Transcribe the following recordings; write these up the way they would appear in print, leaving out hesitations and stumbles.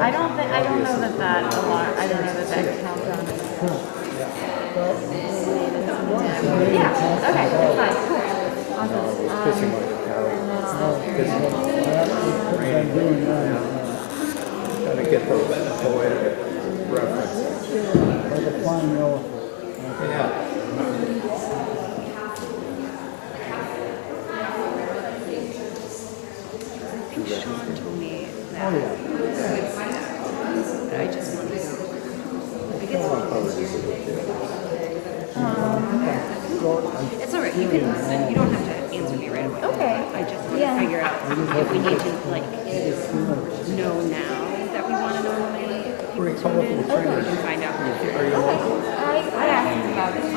I don't know that alarm. I don't know that countdown is. Yeah. Okay. That's fine. Cool. Awesome. Pissing like a cow. Gotta get the poetic reference. Like a flying elephant. Yeah. I think Sean told me that. Oh, yeah. But I just want to go. I guess it's all right. You don't have to answer me right away. Okay. I just want to figure out if we need to like know now that we want to know how many people tuned in, or we can find out. I asked him about it. So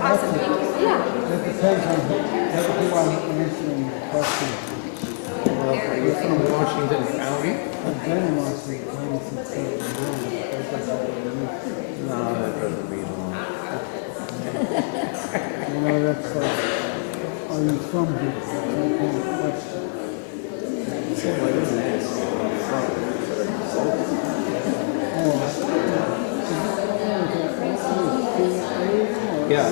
Awesome. Thank you. Yeah. It depends on who I'm answering the question. Are you from Washington County? I've been in Washington County since 1971. No, that doesn't mean long. You know, that's like, are you from here? That kind of question. So why doesn't it ask Yeah.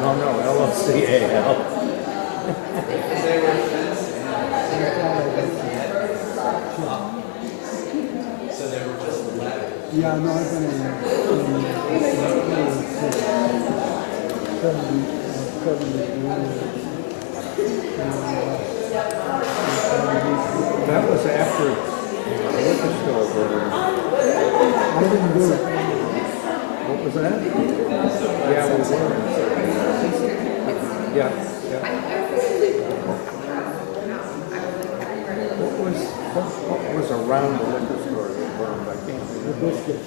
No, LLCAL. Yeah, no, I've been in 70 That was after the liquor store burning. I didn't do it. What was that? Yeah, we were. Yeah. What was around the liquor store that burned? I can't The remember. biscuit.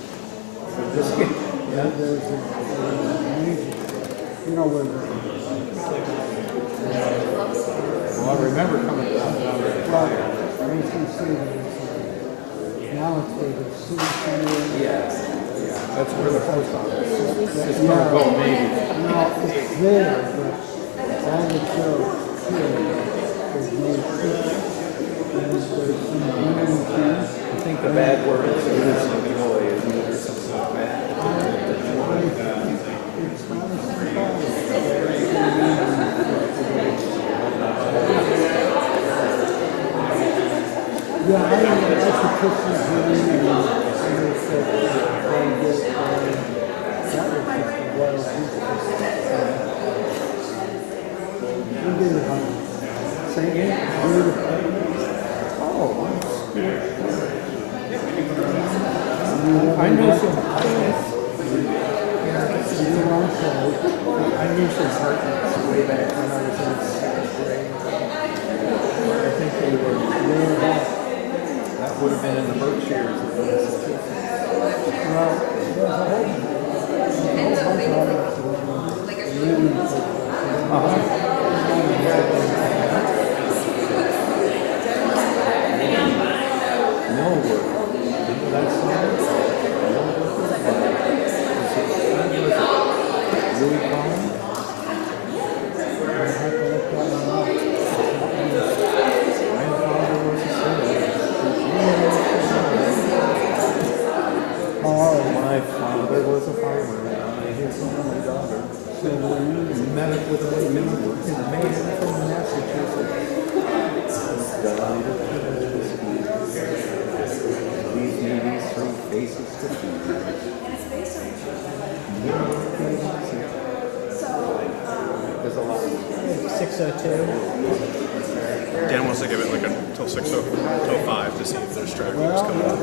The biscuit? Yeah. There's a major, you know where the, Well, I remember coming down there. well, I was going to say that now it's where the city center. Yeah, that's where the post office is. It's gonna go maybe. No, it's there, but all the show here is made quick. And there's some winning things. I think the bad word is employee is either something like that. It's not a surprise. Yeah, I don't know, that's the Christmas dream, and they said, that was just a wild goose. We did it, Say again? Oh, I knew some. I knew some partners way back when I was in second grade. I think they were way back. That would have been in the Berkshires of Massachusetts. Well, there's a whole No word. Remember that song? Louis Collins? Grandfather was a sailor. My father was a farmer. His only daughter. So we met up with a maid from Massachusetts. Died of these me these three faces to feed. There's a lot of 602. Dan wants to give it like until 6:05 to see if there's stragglers coming up.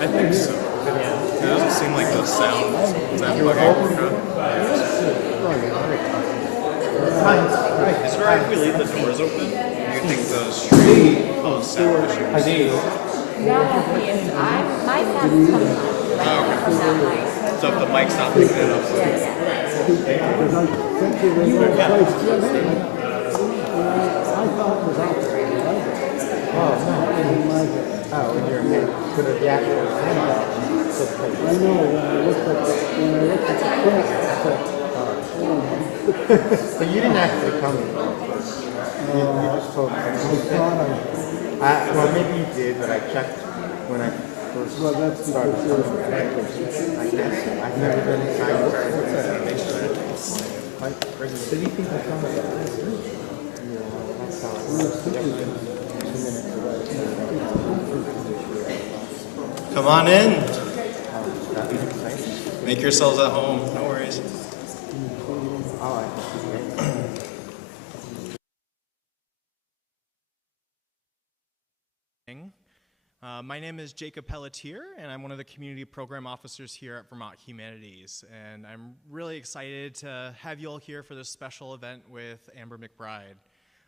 I think so. It doesn't seem like the sound is that plugging. Is it alright if we leave the doors open? Do you think the street sound issues? I need. No, my sound's coming from that mic. So if the mic's not picking it up. Because I think they were placed yesterday. I thought it was out there. Oh, no. I didn't like it. Oh, when you're here, put the actual thing out. I know, when I looked at the print, I thought, oh, So you didn't actually come. You just told me. I thought Well, maybe you did, but I checked when I first well, that's started because coming. I guess I've never been inside. City people come to that. That's how we're sitting Come on in. Make yourselves at home. No worries. My name is Jacob Pelletier, and I'm one of the community program officers here at Vermont Humanities. And I'm really excited to have you all here for this special event with Amber McBride.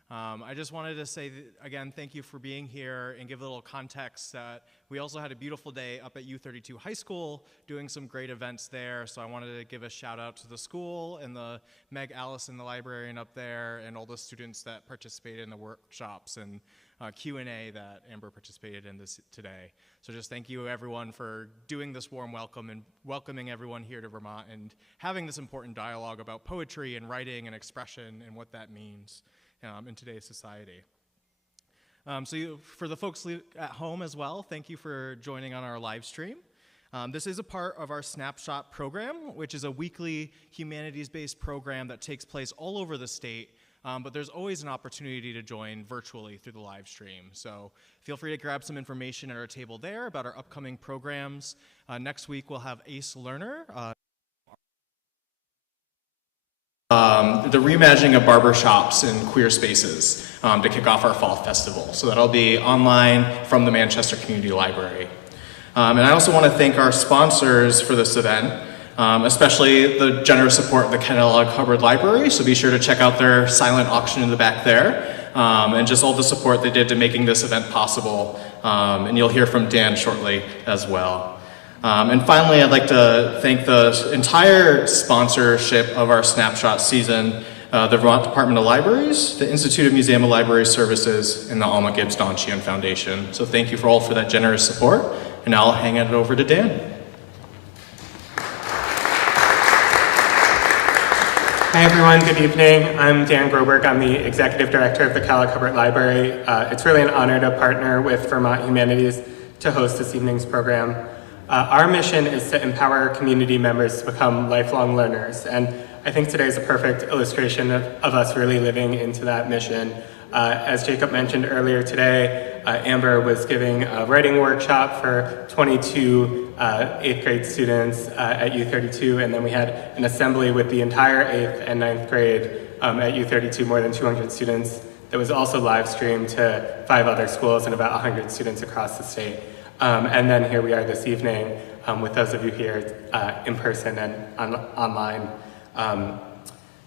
I just wanted to say, again, thank you for being here and give a little context that we also had a beautiful day up at U32 High School doing some great events there. So I wanted to give a shout out to the school and the Meg Allison, the librarian up there, and all the students that participated in the workshops and Q&A that Amber participated in this today. So just thank you everyone for doing this warm welcome and welcoming everyone here to Vermont and having this important dialogue about poetry and writing and expression and what that means in today's society. For the folks at home as well, thank you for joining on our live stream. This is a part of our Snapshot program, which is a weekly humanities-based program that takes place all over the state, but there's always an opportunity to join virtually through the live stream. So feel free to grab some information at our table there about our upcoming programs. Next week we'll have Ace Learner, the reimagining of barbershops and queer spaces to kick off our fall festival. So that'll be online from the Manchester Community Library. And I also want to thank our sponsors for this event, especially the generous support of the Kellogg-Hubbard Library. So be sure to check out their silent auction in the back there, and just all the support they did to making this event possible. And you'll hear from Dan shortly as well. And finally, I'd like to thank the entire sponsorship of our Snapshot season, the Vermont Department of Libraries, the Institute of Museum and Library Services, and the Alma Gibbs Donchian Foundation. So thank you for all for that generous support, and now I'll hand it over to Dan. Hi everyone, good evening. I'm Dan Groberg. I'm the Executive Director of the Kellogg-Hubbard Library. It's really an honor to partner with Vermont Humanities to host this evening's program. Our mission is to empower community members to become lifelong learners, and I think today is a perfect illustration of us really living into that mission. As Jacob mentioned earlier today, Amber was giving a writing workshop for 22 8th grade students at U32, and then we had an assembly with the entire 8th and 9th grade at U32, more than 200 students, that was also live streamed to 5 other schools and about 100 students across the state. And then here we are this evening with those of you here in person and online.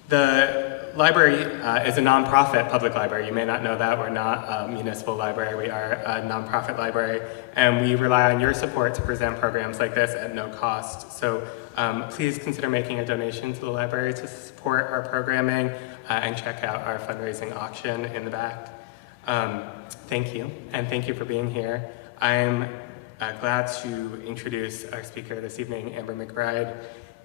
The library is a nonprofit public library. You may not know that. We're not a municipal library. We are a nonprofit library, and we rely on your support to present programs like this at no cost. So please consider making a donation to the library to support our programming and check out our fundraising auction in the back. Thank you, and thank you for being here. I'm glad to introduce our speaker this evening, Amber McBride.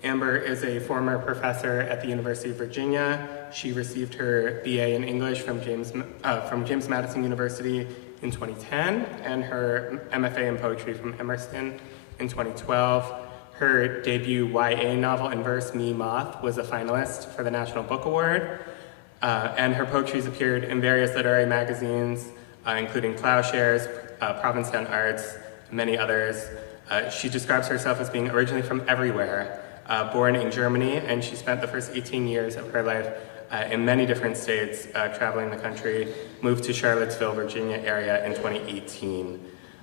Amber is a former professor at the University of Virginia. She received her BA in English from James Madison University in 2010 and her MFA in poetry from Emerson in 2012. Her debut YA novel in verse, Me Moth, was a finalist for the National Book Award. And her poetry's appeared in various literary magazines, including Plowshares, Provincetown Arts, and many others. She describes herself as being originally from everywhere, born in Germany, and she spent the first 18 years of her life in many different states, traveling the country, moved to Charlottesville, Virginia area in 2018.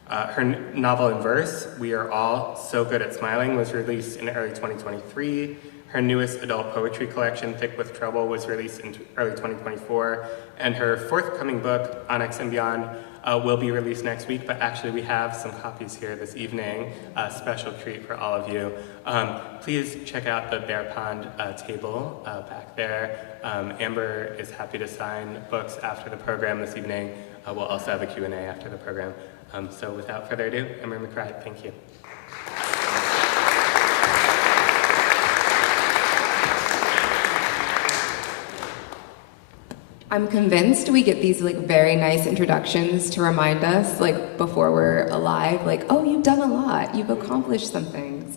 Her novel in verse, We Are All So Good at Smiling, was released in early 2023. Her newest adult poetry collection, Thick with Trouble, was released in early 2024. And her forthcoming book, Onyx and Beyond, will be released next week, but actually we have some copies here this evening, a special treat for all of you. Please check out the Bear Pond table back there. Amber is happy to sign books after the program this evening. We'll also have a Q&A after the program. So without further ado, Amber McBride, thank you. I'm convinced we get these like very nice introductions to remind us, like before we're alive, like, oh, you've done a lot, you've accomplished some things.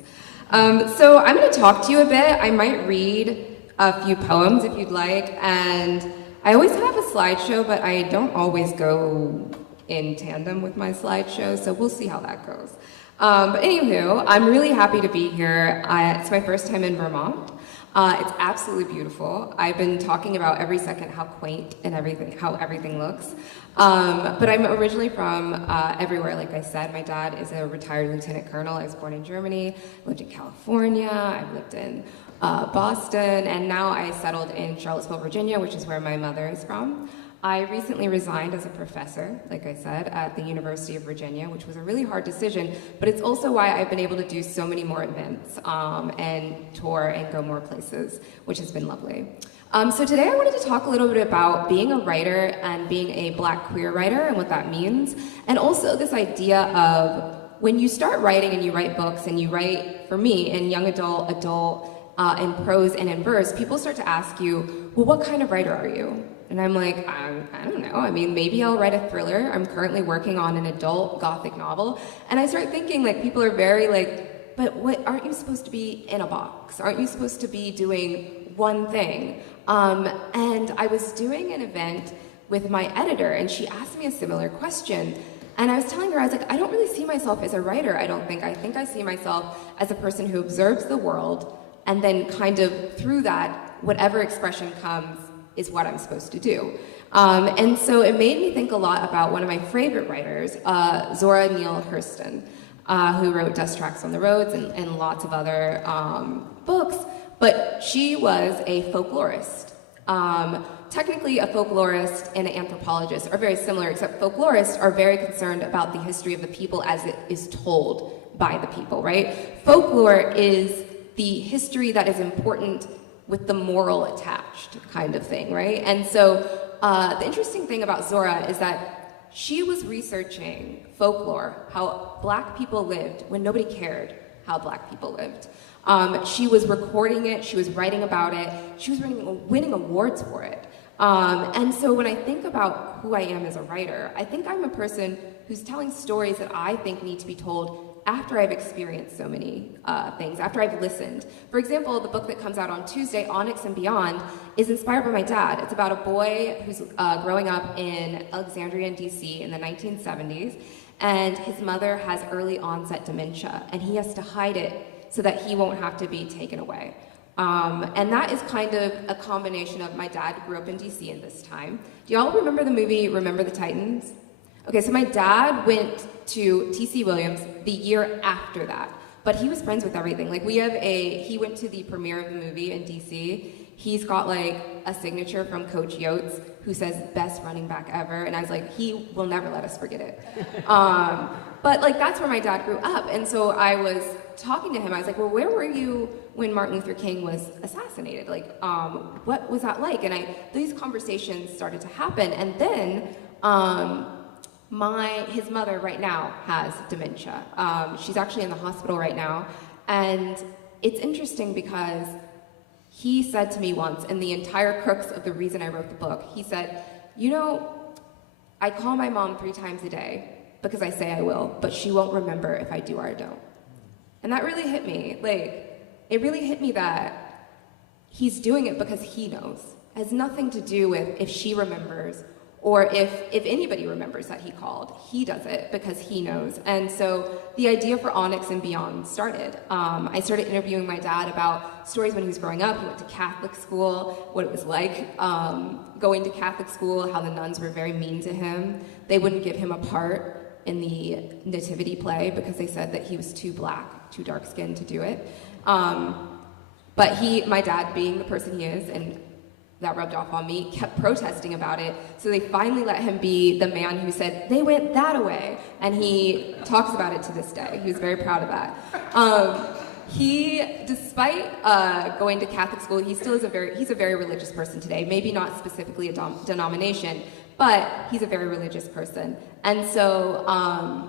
So I'm going to talk to you a bit. I might read a few poems if you'd like, and I always have a slideshow, but I don't always go in tandem with my slideshow, so we'll see how that goes. But anywho, I'm really happy to be here. It's my first time in Vermont. It's absolutely beautiful. I've been talking about every second how quaint and how everything looks. But I'm originally from everywhere, like I said. My dad is a retired lieutenant colonel. I was born in Germany, lived in California, I've lived in Boston, and now I settled in Charlottesville, Virginia, which is where my mother is from. I recently resigned as a professor, like I said, at the University of Virginia, which was a really hard decision, but it's also why I've been able to do so many more events and tour and go more places, which has been lovely. So today I wanted to talk a little bit about being a writer and being a Black queer writer and what that means, and also this idea of when you start writing and you write books and you write, for me, in young adult, in prose and in verse, people start to ask you, well, what kind of writer are you? And I'm like, I don't know. I mean, maybe I'll write a thriller. I'm currently working on an adult Gothic novel. And I start thinking, like, people are very like, but what, aren't you supposed to be in a box? Aren't you supposed to be doing one thing? And I was doing an event with my editor, and she asked me a similar question. And I was telling her, I was like, I don't really see myself as a writer, I don't think. I think I see myself as a person who observes the world, and then kind of through that, whatever expression comes is what I'm supposed to do. And so it made me think a lot about one of my favorite writers, Zora Neale Hurston, who wrote Dust Tracks on the Roads and lots of other books, but she was a folklorist. Technically, a folklorist and an anthropologist are very similar, except folklorists are very concerned about the history of the people as it is told by the people, right? Folklore is the history that is important with the moral attached kind of thing, right? And so the interesting thing about Zora is that she was researching folklore, how Black people lived when nobody cared how Black people lived. She was recording it, she was writing about it, she was winning awards for it. And so when I think about who I am as a writer, I think I'm a person who's telling stories that I think need to be told after I've experienced so many things, after I've listened. For example, the book that comes out on Tuesday, Onyx and Beyond, is inspired by my dad. It's about a boy who's growing up in Alexandria in DC in the 1970s, and his mother has early onset dementia, and he has to hide it so that he won't have to be taken away. And that is kind of a combination of my dad grew up in DC in this time. Do y'all remember the movie Remember the Titans? Okay, so my dad went to T.C. Williams the year after that, but he was friends with everything. Like he went to the premiere of the movie in DC. He's got like a signature from Coach Yotes who says best running back ever, and I was like, he will never let us forget it. But like that's where my dad grew up, and so I was talking to him, I was like, well, where were you when Martin Luther King was assassinated? Like, what was that like? And these conversations started to happen, and then his mother right now has dementia. She's actually in the hospital right now. And it's interesting because he said to me once, and the entire crux of the reason I wrote the book, he said, you know, I call my mom 3 times a day because I say I will, but she won't remember if I do or I don't. And that really hit me. Like, it really hit me that he's doing it because he knows. It has nothing to do with if she remembers or if anybody remembers that he called. He does it because he knows. And so the idea for Onyx and Beyond started. I started interviewing my dad about stories when he was growing up. He went to Catholic school, what it was like going to Catholic school, how the nuns were very mean to him. They wouldn't give him a part in the nativity play because they said that he was too Black, too dark-skinned to do it. But my dad being the person he is, and that rubbed off on me, kept protesting about it. So they finally let him be the man who said, they went that away. And he talks about it to this day. He was very proud of that. Despite going to Catholic school, he's a very religious person today. Maybe not specifically a denomination, but he's a very religious person. And so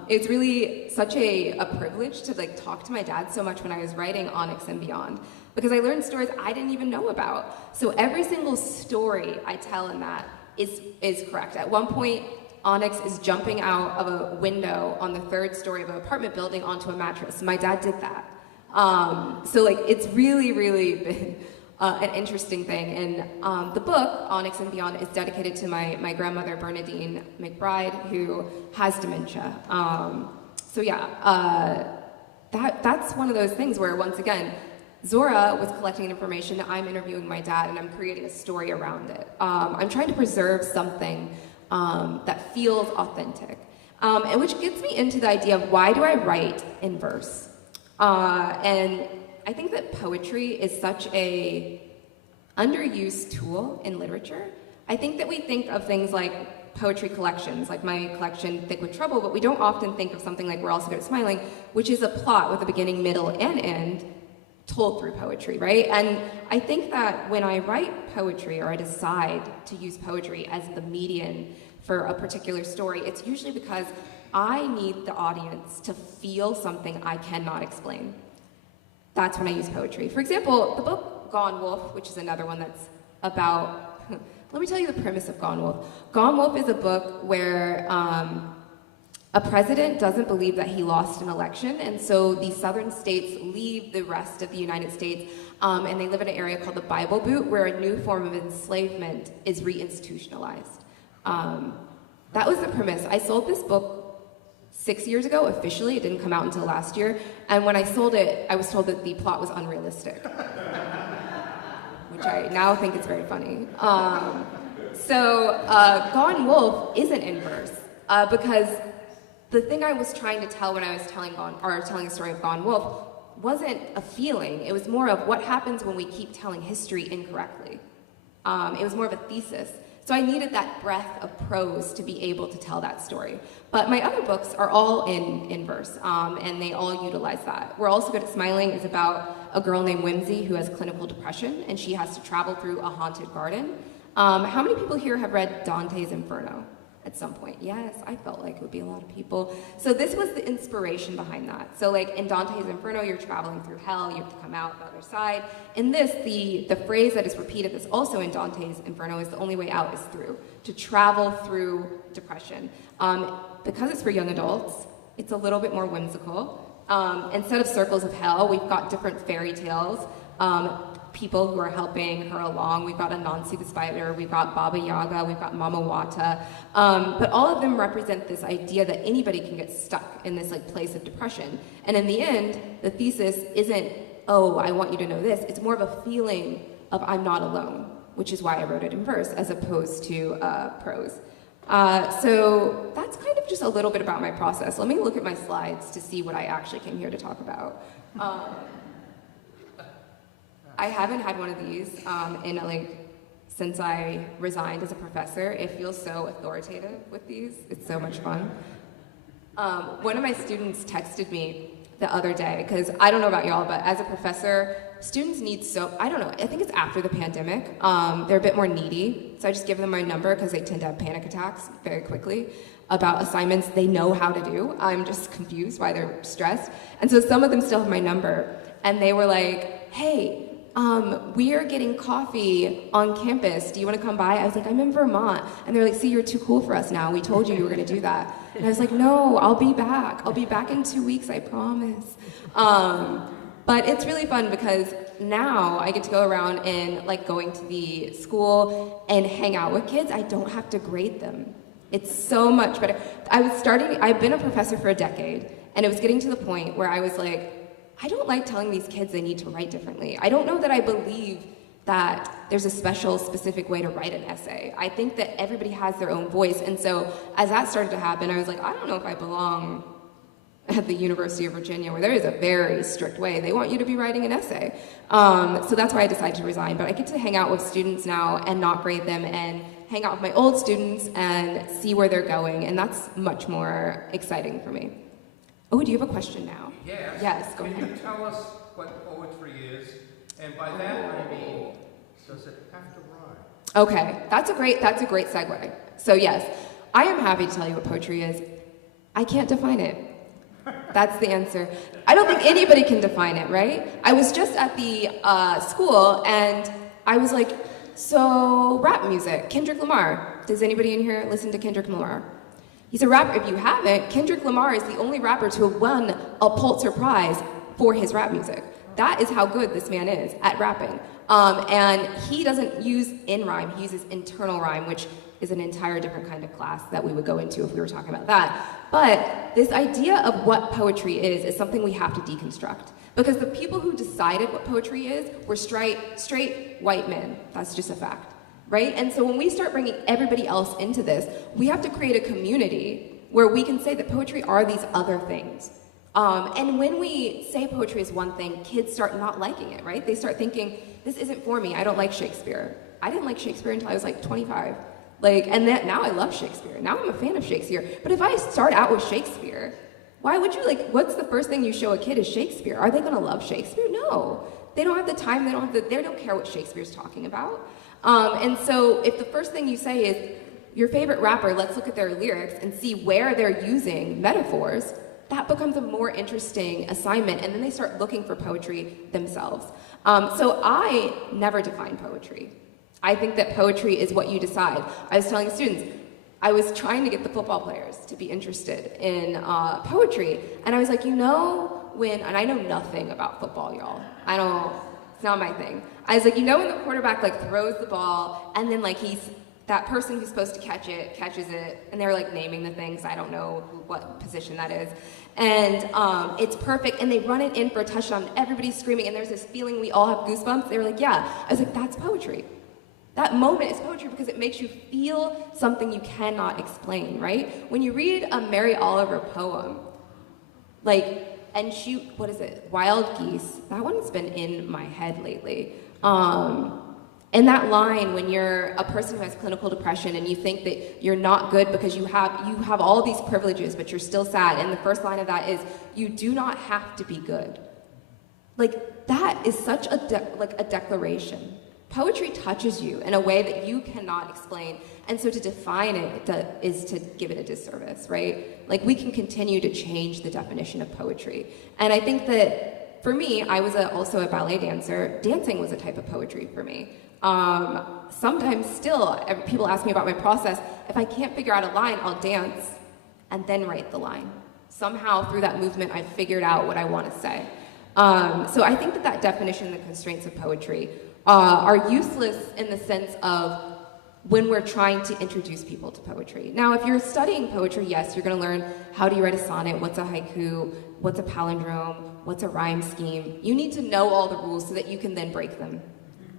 it's really such a privilege to like talk to my dad so much when I was writing Onyx and Beyond, because I learned stories I didn't even know about. So every single story I tell in that is correct. At one point, Onyx is jumping out of a window on the 3rd story of an apartment building onto a mattress. My dad did that. So like, it's really, really been an interesting thing. And the book, Onyx and Beyond, is dedicated to my grandmother, Bernadine McBride, who has dementia. So yeah, that's one of those things where, once again, Zora was collecting information, I'm interviewing my dad, and I'm creating a story around it. I'm trying to preserve something that feels authentic. And which gets me into the idea of, why do I write in verse? And I think that poetry is such a underused tool in literature. I think that we think of things like poetry collections, like my collection, Thick with Trouble, but we don't often think of something like We're Also Good at Smiling, which is a plot with a beginning, middle, and end, told through poetry, right? And I think that when I write poetry, or I decide to use poetry as the median for a particular story, it's usually because I need the audience to feel something I cannot explain. That's when I use poetry. For example, the book Gone Wolf, which is another one that's about, let me tell you the premise of Gone Wolf. Gone Wolf is a book where a president doesn't believe that he lost an election, and so the southern states leave the rest of the United States, and they live in an area called the Bible Boot, where a new form of enslavement is reinstitutionalized. That was the premise. I sold this book 6 years ago, officially. It didn't come out until last year, and when I sold it, I was told that the plot was unrealistic, which I now think is very funny. Gone Wolf isn't in verse, because the thing I was trying to tell when I was telling the story of Gone Wolf wasn't a feeling. It was more of what happens when we keep telling history incorrectly. It was more of a thesis. So I needed that breath of prose to be able to tell that story. But my other books are all in verse, and they all utilize that. We're Also Good at Smiling is about a girl named Whimsy who has clinical depression, and she has to travel through a haunted garden. How many people here have read Dante's Inferno at some point? Yes, I felt like it would be a lot of people. So this was the inspiration behind that. So like in Dante's Inferno, you're traveling through hell, you have to come out the other side. In this, the phrase that is repeated that's also in Dante's Inferno is the only way out is through, to travel through depression. Because it's for young adults, it's a little bit more whimsical. Instead of circles of hell, we've got different fairy tales. People who are helping her along. We've got Anansi the spider, we've got Baba Yaga, we've got Mama Wata. But all of them represent this idea that anybody can get stuck in this like place of depression. And in the end, the thesis isn't, oh, I want you to know this. It's more of a feeling of I'm not alone, which is why I wrote it in verse as opposed to prose. So that's kind of just a little bit about my process. Let me look at my slides to see what I actually came here to talk about. I haven't had one of these since I resigned as a professor. It feels so authoritative with these. It's so much fun. One of my students texted me the other day, because I don't know about y'all, but as a professor, students need I don't know, I think it's after the pandemic, they're a bit more needy. So I just give them my number because they tend to have panic attacks very quickly about assignments they know how to do. I'm just confused why they're stressed. And so some of them still have my number, and they were like, hey, we are getting coffee on campus. Do you want to come by? I was like, I'm in Vermont. And they're like, see, you're too cool for us now. We told you were going to do that. And I was like, no, I'll be back. I'll be back in 2 weeks, I promise. But it's really fun because now I get to go around and like going to the school and hang out with kids. I don't have to grade them. It's so much better. I've been a professor for a decade, and it was getting to the point where I was like, I don't like telling these kids they need to write differently. I don't know that I believe that there's a special, specific way to write an essay. I think that everybody has their own voice. And so as that started to happen, I was like, I don't know if I belong at the University of Virginia, where there is a very strict way. They want you to be writing an essay. So that's why I decided to resign. But I get to hang out with students now and not grade them, and hang out with my old students and see where they're going. And that's much more exciting for me. Oh, do you have a question now? Yes. Yes, go ahead. Can you tell us what poetry is? And by that I mean, does it have to rhyme? Okay, that's a great segue. So yes, I am happy to tell you what poetry is. I can't define it. That's the answer. I don't think anybody can define it, right? I was just at the school and I was like, so rap music, Kendrick Lamar. Does anybody in here listen to Kendrick Lamar? He's a rapper. If you haven't, Kendrick Lamar is the only rapper to have won a Pulitzer Prize for his rap music. That is how good this man is at rapping. And he doesn't use in-rhyme, he uses internal rhyme, which is an entire different kind of class that we would go into if we were talking about that. But this idea of what poetry is something we have to deconstruct. Because the people who decided what poetry is were straight white men. That's just a fact, right? And so when we start bringing everybody else into this, we have to create a community where we can say that poetry are these other things. And when we say poetry is one thing, kids start not liking it, right? They start thinking, this isn't for me, I don't like Shakespeare. I didn't like Shakespeare until I was like 25. Now I love Shakespeare. Now I'm a fan of Shakespeare. But if I start out with Shakespeare, why would you what's the first thing you show a kid is Shakespeare? Are they gonna love Shakespeare? No. They don't have the time, they don't care what Shakespeare's talking about. And so if the first thing you say is, your favorite rapper, let's look at their lyrics and see where they're using metaphors, that becomes a more interesting assignment, and then they start looking for poetry themselves. So I never define poetry. I think that poetry is what you decide. I was telling students, I was trying to get the football players to be interested in poetry, and I was like, and I know nothing about football, y'all. It's not my thing. I was like, when the quarterback throws the ball, and then that person who's supposed to catch it, catches it, and they're naming the things, I don't know what position that is. And it's perfect, and they run it in for a touchdown, everybody's screaming, and there's this feeling we all have goosebumps. They were like, yeah. I was like, that's poetry. That moment is poetry because it makes you feel something you cannot explain, right? When you read a Mary Oliver poem, and shoot, what is it? Wild Geese. That one's been in my head lately. And that line, when you're a person who has clinical depression and you think that you're not good because you have all these privileges, but you're still sad. And the first line of that is, you do not have to be good. That is such a declaration. Poetry touches you in a way that you cannot explain. And so to define it is to give it a disservice, right? We can continue to change the definition of poetry. And I think that for me, I was also a ballet dancer. Dancing was a type of poetry for me. Sometimes still, people ask me about my process. If I can't figure out a line, I'll dance and then write the line. Somehow through that movement, I've figured out what I want to say. So I think that definition, the constraints of poetry, are useless in the sense of when we're trying to introduce people to poetry. Now, if you're studying poetry, yes, you're going to learn how do you write a sonnet, what's a haiku, what's a palindrome, what's a rhyme scheme. You need to know all the rules so that you can then break them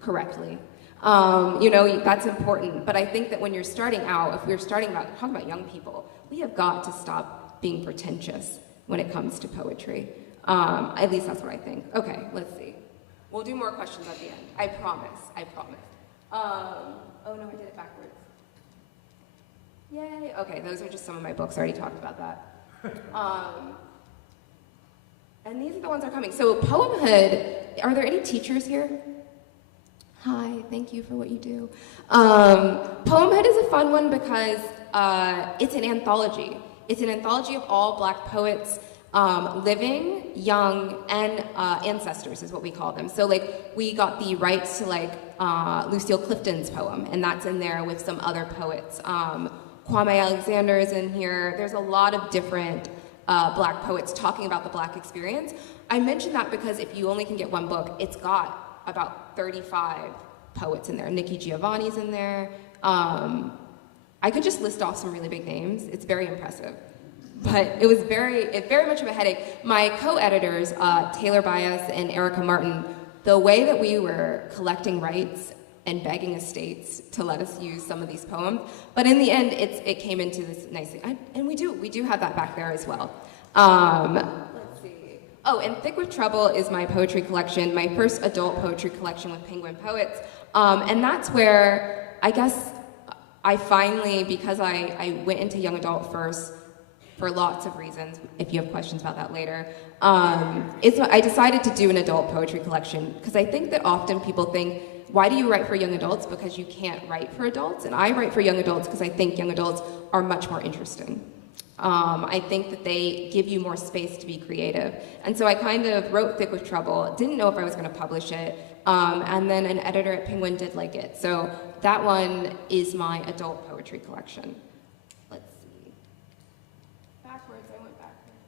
correctly. That's important. But I think that when you're starting out, if we're talking about young people, we have got to stop being pretentious when it comes to poetry. At least that's what I think. Okay, let's see. We'll do more questions at the end. I promise. Oh no, I did it backwards. Yay. Okay, those are just some of my books. I already talked about that. And these are the ones that are coming. So Poemhood, are there any teachers here? Hi, thank you for what you do. Poemhood is a fun one because it's an anthology. It's an anthology of all Black poets, living, young, and ancestors is what we call them. So we got the rights to Lucille Clifton's poem, and that's in there with some other poets. Kwame Alexander is in here. There's a lot of different Black poets talking about the Black experience. I mention that because if you only can get one book, it's got about 35 poets in there. Nikki Giovanni's in there. I could just list off some really big names. It's very impressive. But it was very much of a headache. My co-editors, Taylor Bias and Erica Martin, the way that we were collecting rights and begging estates to let us use some of these poems, but in the end, it came into this nice thing. And we do have that back there as well. Let's see. Oh, and Thick with Trouble is my poetry collection, my first adult poetry collection with Penguin Poets. And that's where, I guess, I finally, because I went into young adult first, for lots of reasons, if you have questions about that later. I decided to do an adult poetry collection because I think that often people think, why do you write for young adults? Because you can't write for adults. And I write for young adults because I think young adults are much more interesting. I think that they give you more space to be creative. And so I kind of wrote Thick with Trouble, didn't know if I was going to publish it, and then an editor at Penguin did like it. So that one is my adult poetry collection. Let's see. Backwards, I went backwards.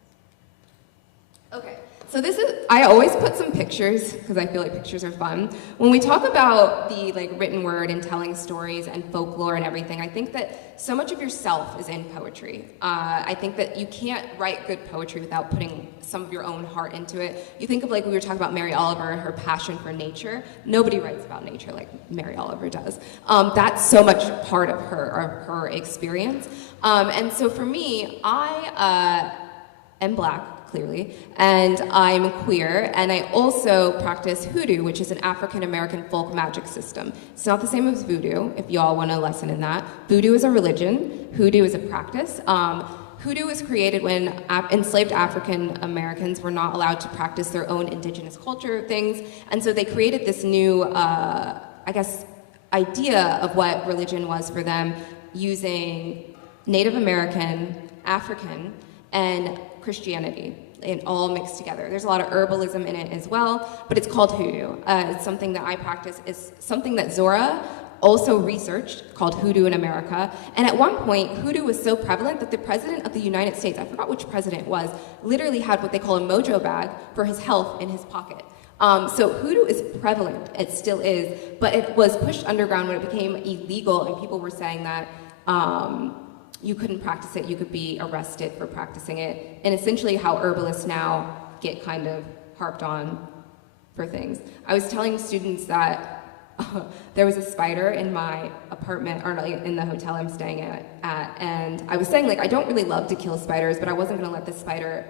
Okay. So this is, I always put some pictures because I feel like pictures are fun. When we talk about the written word and telling stories and folklore and everything, I think that so much of yourself is in poetry. I think that you can't write good poetry without putting some of your own heart into it. You think of we were talking about Mary Oliver and her passion for nature. Nobody writes about nature like Mary Oliver does. That's so much part of her experience. And so for me, I am Black, clearly, and I'm queer, and I also practice hoodoo, which is an African-American folk magic system. It's not the same as voodoo, if y'all want a lesson in that. Voodoo is a religion, hoodoo is a practice. Hoodoo was created when enslaved African Americans were not allowed to practice their own indigenous culture things, and so they created this new, idea of what religion was for them, using Native American, African, and Christianity, and all mixed together. There's a lot of herbalism in it as well, but it's called hoodoo. It's something that I practice. It's something that Zora also researched, called Hoodoo in America. And at one point, hoodoo was so prevalent that the president of the United States, I forgot which president it was, literally had what they call a mojo bag for his health in his pocket. So hoodoo is prevalent, it still is, but it was pushed underground when it became illegal, and people were saying that you couldn't practice it, you could be arrested for practicing it, and essentially how herbalists now get kind of harped on for things. I was telling students that there was a spider in my apartment, or in the hotel I'm staying at, and I was saying I don't really love to kill spiders, but I wasn't gonna let the spider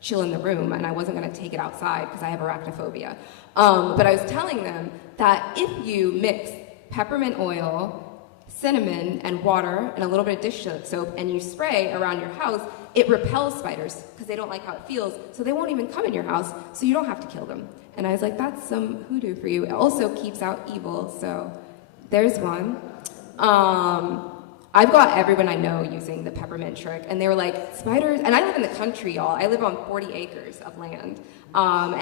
chill in the room, and I wasn't gonna take it outside because I have arachnophobia. But I was telling them that if you mix peppermint oil, cinnamon, and water, and a little bit of dish soap, and you spray around your house, it repels spiders because they don't like how it feels, so they won't even come in your house, so you don't have to kill them. And I was like, that's some hoodoo for you. It also keeps out evil, so there's one. I've got everyone I know using the peppermint trick, and they were like, spiders, and I live in the country, y'all. I live on 40 acres of land, and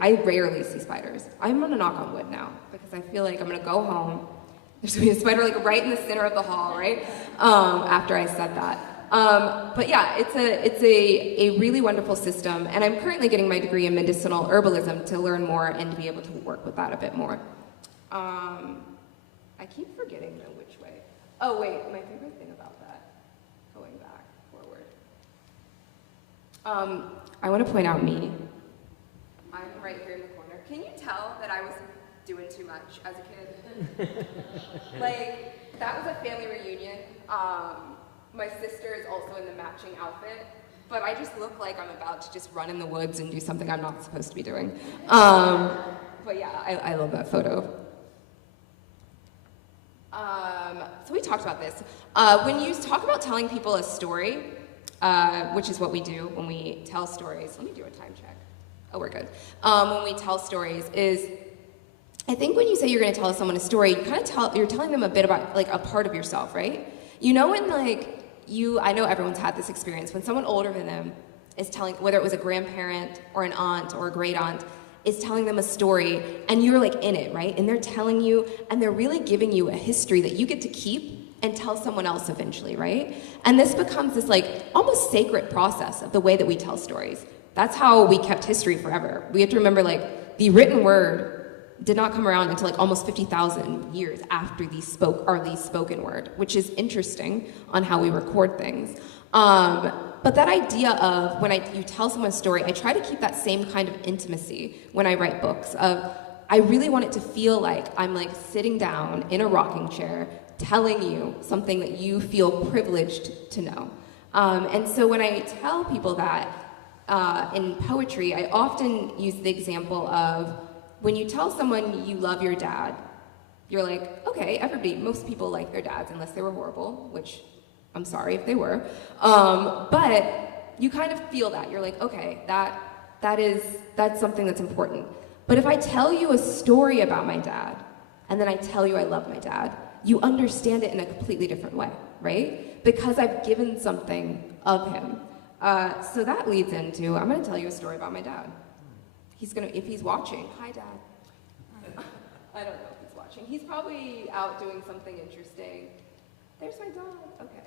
I rarely see spiders. I'm gonna knock on wood now, because I feel like I'm gonna go home. There's gonna be a spider right in the center of the hall, right? After I said that. But yeah, it's a really wonderful system, and I'm currently getting my degree in medicinal herbalism to learn more and to be able to work with that a bit more. I keep forgetting which way. Oh wait, my favorite thing about that, going back, forward. I want to point out me. I'm right here in the corner. Can you tell that I was doing too much as a kid? That was a family reunion. My sister is also in the matching outfit, but I just look like I'm about to just run in the woods and do something I'm not supposed to be doing. But yeah, I love that photo. So we talked about this. When you talk about telling people a story, which is what we do when we tell stories. Let me do a time check. Oh, we're good. When we tell stories I think when you say you're going to tell someone a story, you're telling them a bit about a part of yourself, right? You know when I know everyone's had this experience, when someone older than them is telling, whether it was a grandparent or an aunt or a great aunt, is telling them a story, and you're in it, right? And they're telling you, and they're really giving you a history that you get to keep and tell someone else eventually, right? And this becomes this almost sacred process of the way that we tell stories. That's how we kept history forever. We have to remember the written word did not come around until almost 50,000 years after the spoken word, which is interesting on how we record things. But that idea of when you tell someone a story, I try to keep that same kind of intimacy when I write books. I really want it to feel like I'm sitting down in a rocking chair telling you something that you feel privileged to know. And so when I tell people that in poetry, I often use the example of when you tell someone you love your dad, you're like, okay, most people like their dads unless they were horrible, which I'm sorry if they were. But you kind of feel that. You're like, okay, that's something that's important. But if I tell you a story about my dad, and then I tell you I love my dad, you understand it in a completely different way, right? Because I've given something of him. So that leads into, I'm gonna tell you a story about my dad. If he's watching, hi Dad. I don't know if he's watching. He's probably out doing something interesting. There's my dog, okay.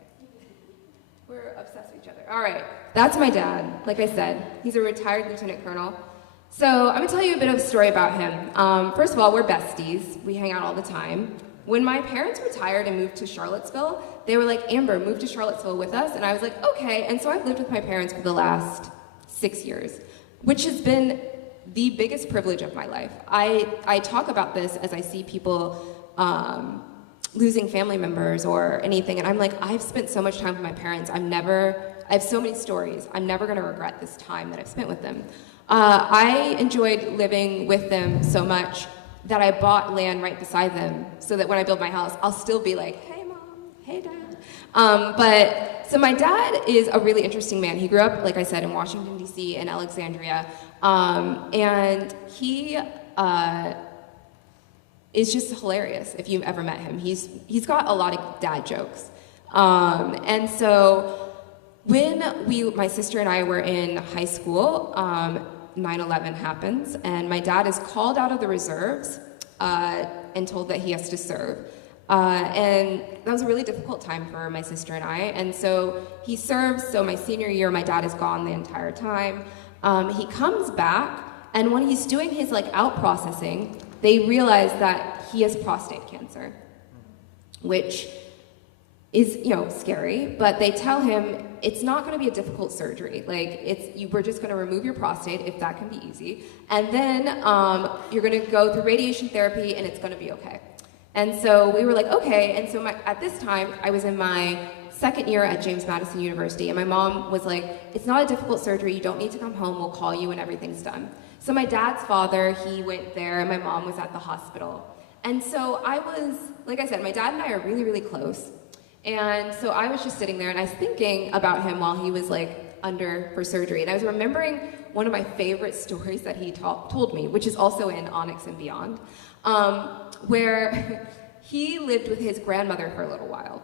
We're obsessed with each other. All right, that's my dad. Like I said, he's a retired lieutenant colonel. So I'm gonna tell you a bit of a story about him. First of all, we're besties. We hang out all the time. When my parents retired and moved to Charlottesville, they were like, Amber, move to Charlottesville with us. And I was like, okay. And so I've lived with my parents for the last 6 years, which has been the biggest privilege of my life. I talk about this as I see people losing family members or anything, and I'm like, I've spent so much time with my parents. I have so many stories. I'm never gonna regret this time that I've spent with them. I enjoyed living with them so much that I bought land right beside them so that when I build my house, I'll still be like, hey mom, hey dad. So my dad is a really interesting man. He grew up, like I said, in Washington, D.C. and Alexandria. And he is just hilarious if you've ever met him. He's got a lot of dad jokes. And so when my sister and I were in high school, 9/11 happens, and my dad is called out of the reserves and told that he has to serve. And that was a really difficult time for my sister and I. And so he serves, so my senior year, my dad is gone the entire time. He comes back, and when he's doing his out processing, they realize that he has prostate cancer, which is, scary, but they tell him it's not gonna be a difficult surgery. We're just gonna remove your prostate, if that can be easy, and then you're gonna go through radiation therapy and it's gonna be okay. And so we were like, okay, and so at this time, I was in my second year at James Madison University, and my mom was like, it's not a difficult surgery, you don't need to come home, we'll call you when everything's done. So my dad's father, he went there, and my mom was at the hospital. And so I was, like I said, my dad and I are really, really close. And so I was just sitting there, and I was thinking about him while he was under for surgery. And I was remembering one of my favorite stories that he told me, which is also in Onyx and Beyond, where he lived with his grandmother for a little while.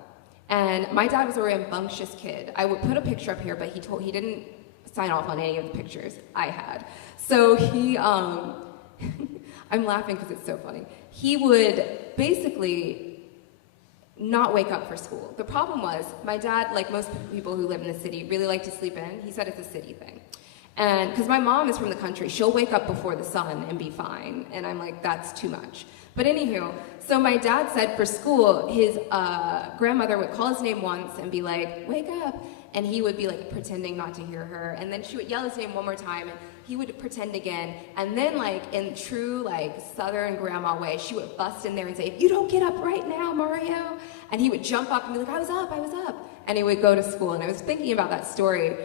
And my dad was a rambunctious kid. I would put a picture up here, but he didn't sign off on any of the pictures I had. So he, I'm laughing because it's so funny. He would basically not wake up for school. The problem was, my dad, like most people who live in the city, really like to sleep in. He said it's a city thing. And because my mom is from the country, she'll wake up before the sun and be fine. And I'm like, that's too much. But anywho, so my dad said for school, his grandmother would call his name once and be like, wake up. And he would be pretending not to hear her. And then she would yell his name one more time, and he would pretend again. And then in true Southern grandma way, she would bust in there and say, if you don't get up right now, Mario. And he would jump up and be like, I was up. And he would go to school. And I was thinking about that story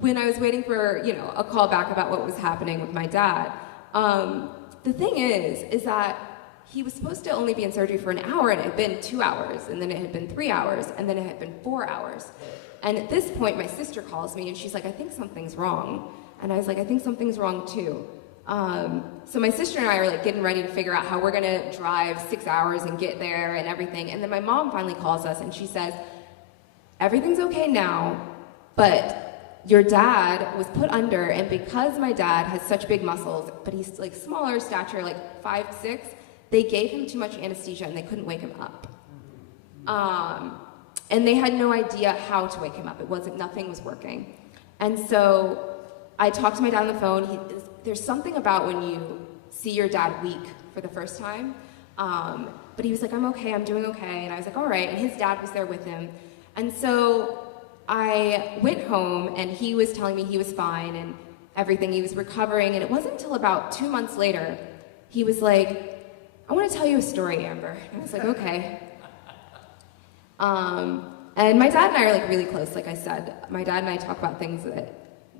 when I was waiting for, a call back about what was happening with my dad. The thing is that he was supposed to only be in surgery for an hour, and it had been 2 hours, and then it had been 3 hours, and then it had been 4 hours. And at this point, my sister calls me, and she's like, I think something's wrong. And I was like, I think something's wrong too. So my sister and I are getting ready to figure out how we're gonna drive 6 hours and get there and everything. And then my mom finally calls us, and she says, everything's okay now, but your dad was put under, and because my dad has such big muscles, but he's smaller stature, 5'6", they gave him too much anesthesia and they couldn't wake him up. And they had no idea how to wake him up. Nothing was working. And so I talked to my dad on the phone. There's something about when you see your dad weak for the first time. But he was like, I'm okay, I'm doing okay. And I was like, all right. And his dad was there with him. And so I went home, and he was telling me he was fine and everything. He was recovering. And it wasn't until about 2 months later, he was like, I want to tell you a story, Amber. And I was like, okay. And my dad and I are really close, like I said. My dad and I talk about things that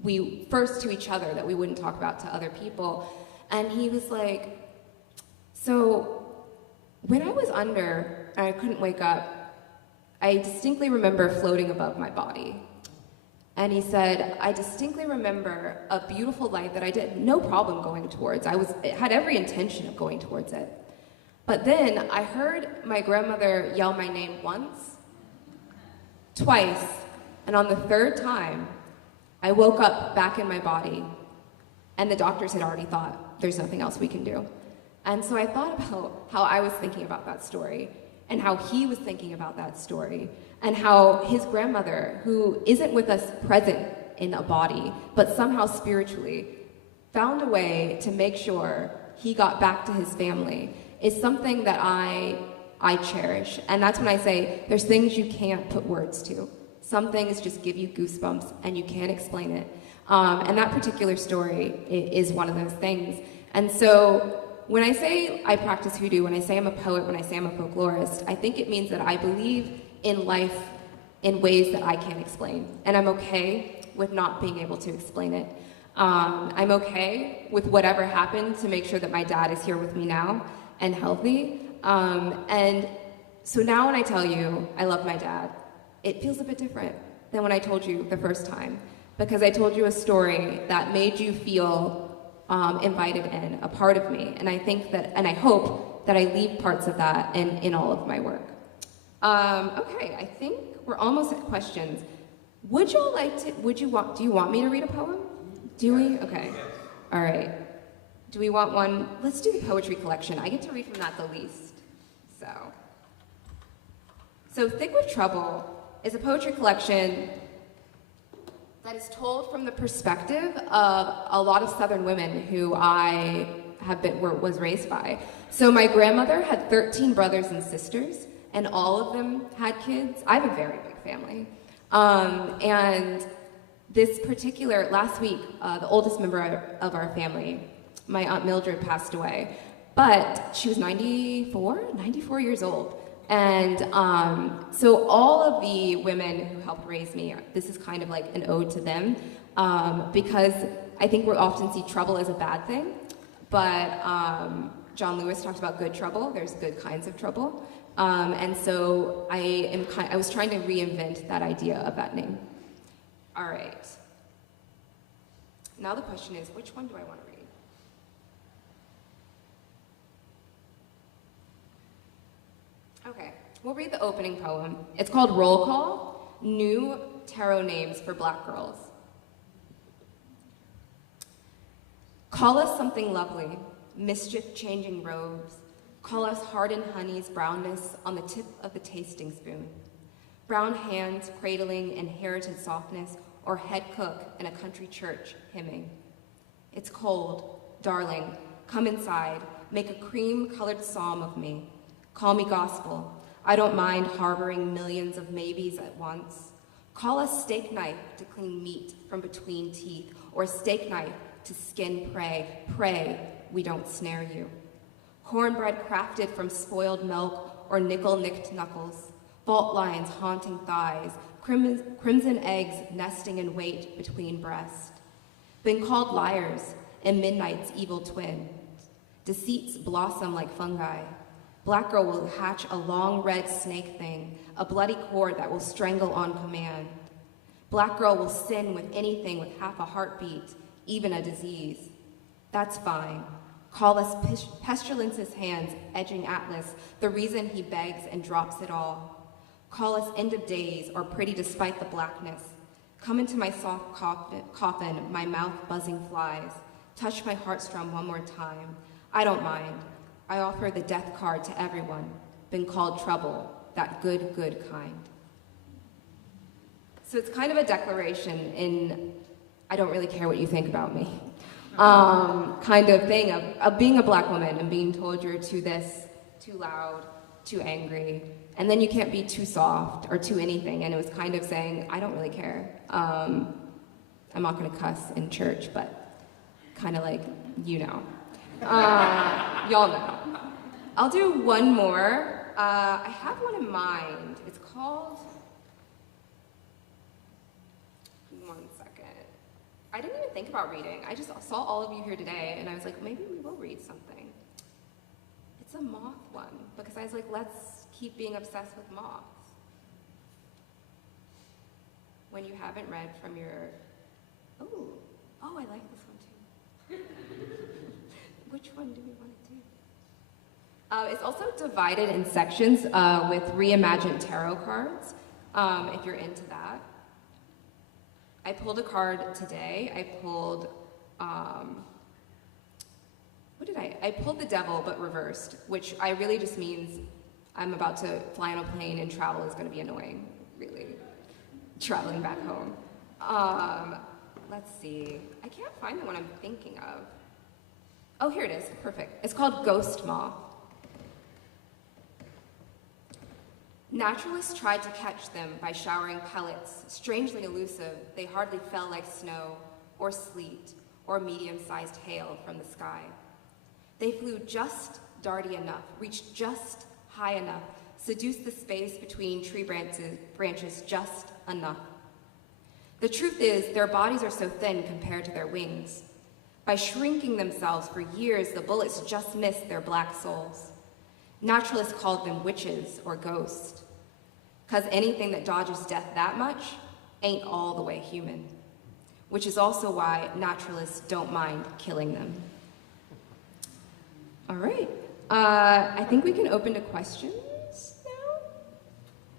we first to each other that we wouldn't talk about to other people. And he was like, so when I was under and I couldn't wake up, I distinctly remember floating above my body. And he said, I distinctly remember a beautiful light that I did no problem going towards. I had every intention of going towards it. But then I heard my grandmother yell my name once, twice, and on the third time, I woke up back in my body, and the doctors had already thought, there's nothing else we can do. And so I thought about how I was thinking about that story, and how he was thinking about that story, and how his grandmother, who isn't with us present in a body, but somehow spiritually, found a way to make sure he got back to his family, is something that I cherish. And that's when I say, there's things you can't put words to. Some things just give you goosebumps, and you can't explain it. And that particular story is one of those things. And so when I say I practice hoodoo, when I say I'm a poet, when I say I'm a folklorist, I think it means that I believe in life in ways that I can't explain. And I'm okay with not being able to explain it. I'm okay with whatever happened to make sure that my dad is here with me now and healthy. And so now when I tell you I love my dad, it feels a bit different than when I told you the first time, because I told you a story that made you feel invited in, a part of me. And I think that, and I hope that I leave parts of that in all of my work. Okay, I think we're almost at questions. Would y'all like to, do you want me to read a poem? Do we? Okay. All right. Do we want one? Let's do the poetry collection. I get to read from that the least. So Thick with Trouble is a poetry collection that is told from the perspective of a lot of Southern women who I was raised by. So my grandmother had 13 brothers and sisters, and all of them had kids. I have a very big family. And this particular, last week, the oldest member of our family, my Aunt Mildred, passed away. But she was 94 years old. And so all of the women who helped raise me, this is kind of like an ode to them, because I think we often see trouble as a bad thing, but John Lewis talked about good trouble. There's good kinds of trouble. And so I was trying to reinvent that idea of that name. All right. Now the question is, which one do I want to read? Okay, we'll read the opening poem. It's called Roll Call, New Tarot Names for Black Girls. Call us something lovely, mischief-changing robes. Call us hardened honey's brownness on the tip of the tasting spoon. Brown hands cradling inherited softness, or head cook in a country church hymning. It's cold, darling, come inside, make a cream-colored psalm of me. Call me gospel. I don't mind harboring millions of maybes at once. Call a steak knife to clean meat from between teeth, or a steak knife to skin prey. Pray we don't snare you. Cornbread crafted from spoiled milk or nickel-nicked knuckles. Fault lines haunting thighs. Crimson eggs nesting in wait between breasts. Been called liars and midnight's evil twin. Deceits blossom like fungi. Black girl will hatch a long red snake thing, a bloody cord that will strangle on command. Black girl will sin with anything with half a heartbeat, even a disease. That's fine. Call us pestilence's hands edging Atlas, the reason he begs and drops it all. Call us end of days or pretty despite the blackness. Come into my soft coffin, my mouth buzzing flies. Touch my heartstrum one more time. I don't mind. I offer the death card to everyone. Been called trouble, that good, good kind. So it's kind of a declaration in, I don't really care what you think about me, kind of thing of being a black woman and being told you're too this, too loud, too angry, and then you can't be too soft or too anything. And it was kind of saying, I don't really care. I'm not gonna cuss in church, but kind of like, you know. Y'all know. I'll do one more. I have one in mind. It's called, one second. I didn't even think about reading. I just saw all of you here today and I was like, maybe we will read something. It's a moth one because I was like, let's keep being obsessed with moths. When you haven't read from your, oh, I like this one too. Which one do we want to do? It's also divided in sections with reimagined tarot cards, if you're into that. I pulled a card today. I pulled, what did I pulled the devil, but reversed, which I really just means I'm about to fly on a plane and travel is going to be annoying, really, traveling back home. Let's see. I can't find the one I'm thinking of. Oh, here it is. Perfect. It's called Ghost Moth. Naturalists tried to catch them by showering pellets, strangely elusive. They hardly fell like snow, or sleet, or medium-sized hail from the sky. They flew just darty enough, reached just high enough, seduced the space between tree branches just enough. The truth is, their bodies are so thin compared to their wings. By shrinking themselves for years, the bullets just missed their black souls. Naturalists called them witches or ghosts, because anything that dodges death that much ain't all the way human, which is also why naturalists don't mind killing them. All right, I think we can open to questions now,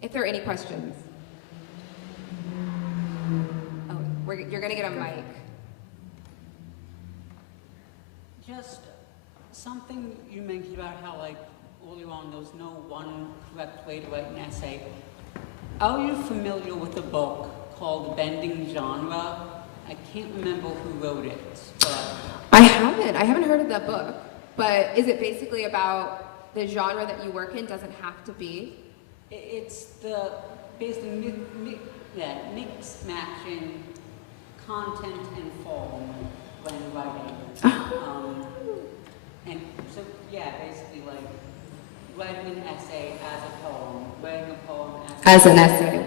if there are any questions. Oh, you're gonna get a mic. Just something you mentioned about how, like, earlier on, there was no one correct way to write an essay. Are you familiar with a book called Bending Genre? I can't remember who wrote it, but... I haven't heard of that book, but is it basically about the genre that you work in doesn't have to be? It's basically mix matching content and form when writing. And so, yeah, basically, like, writing an essay as a poem, writing a poem as an essay.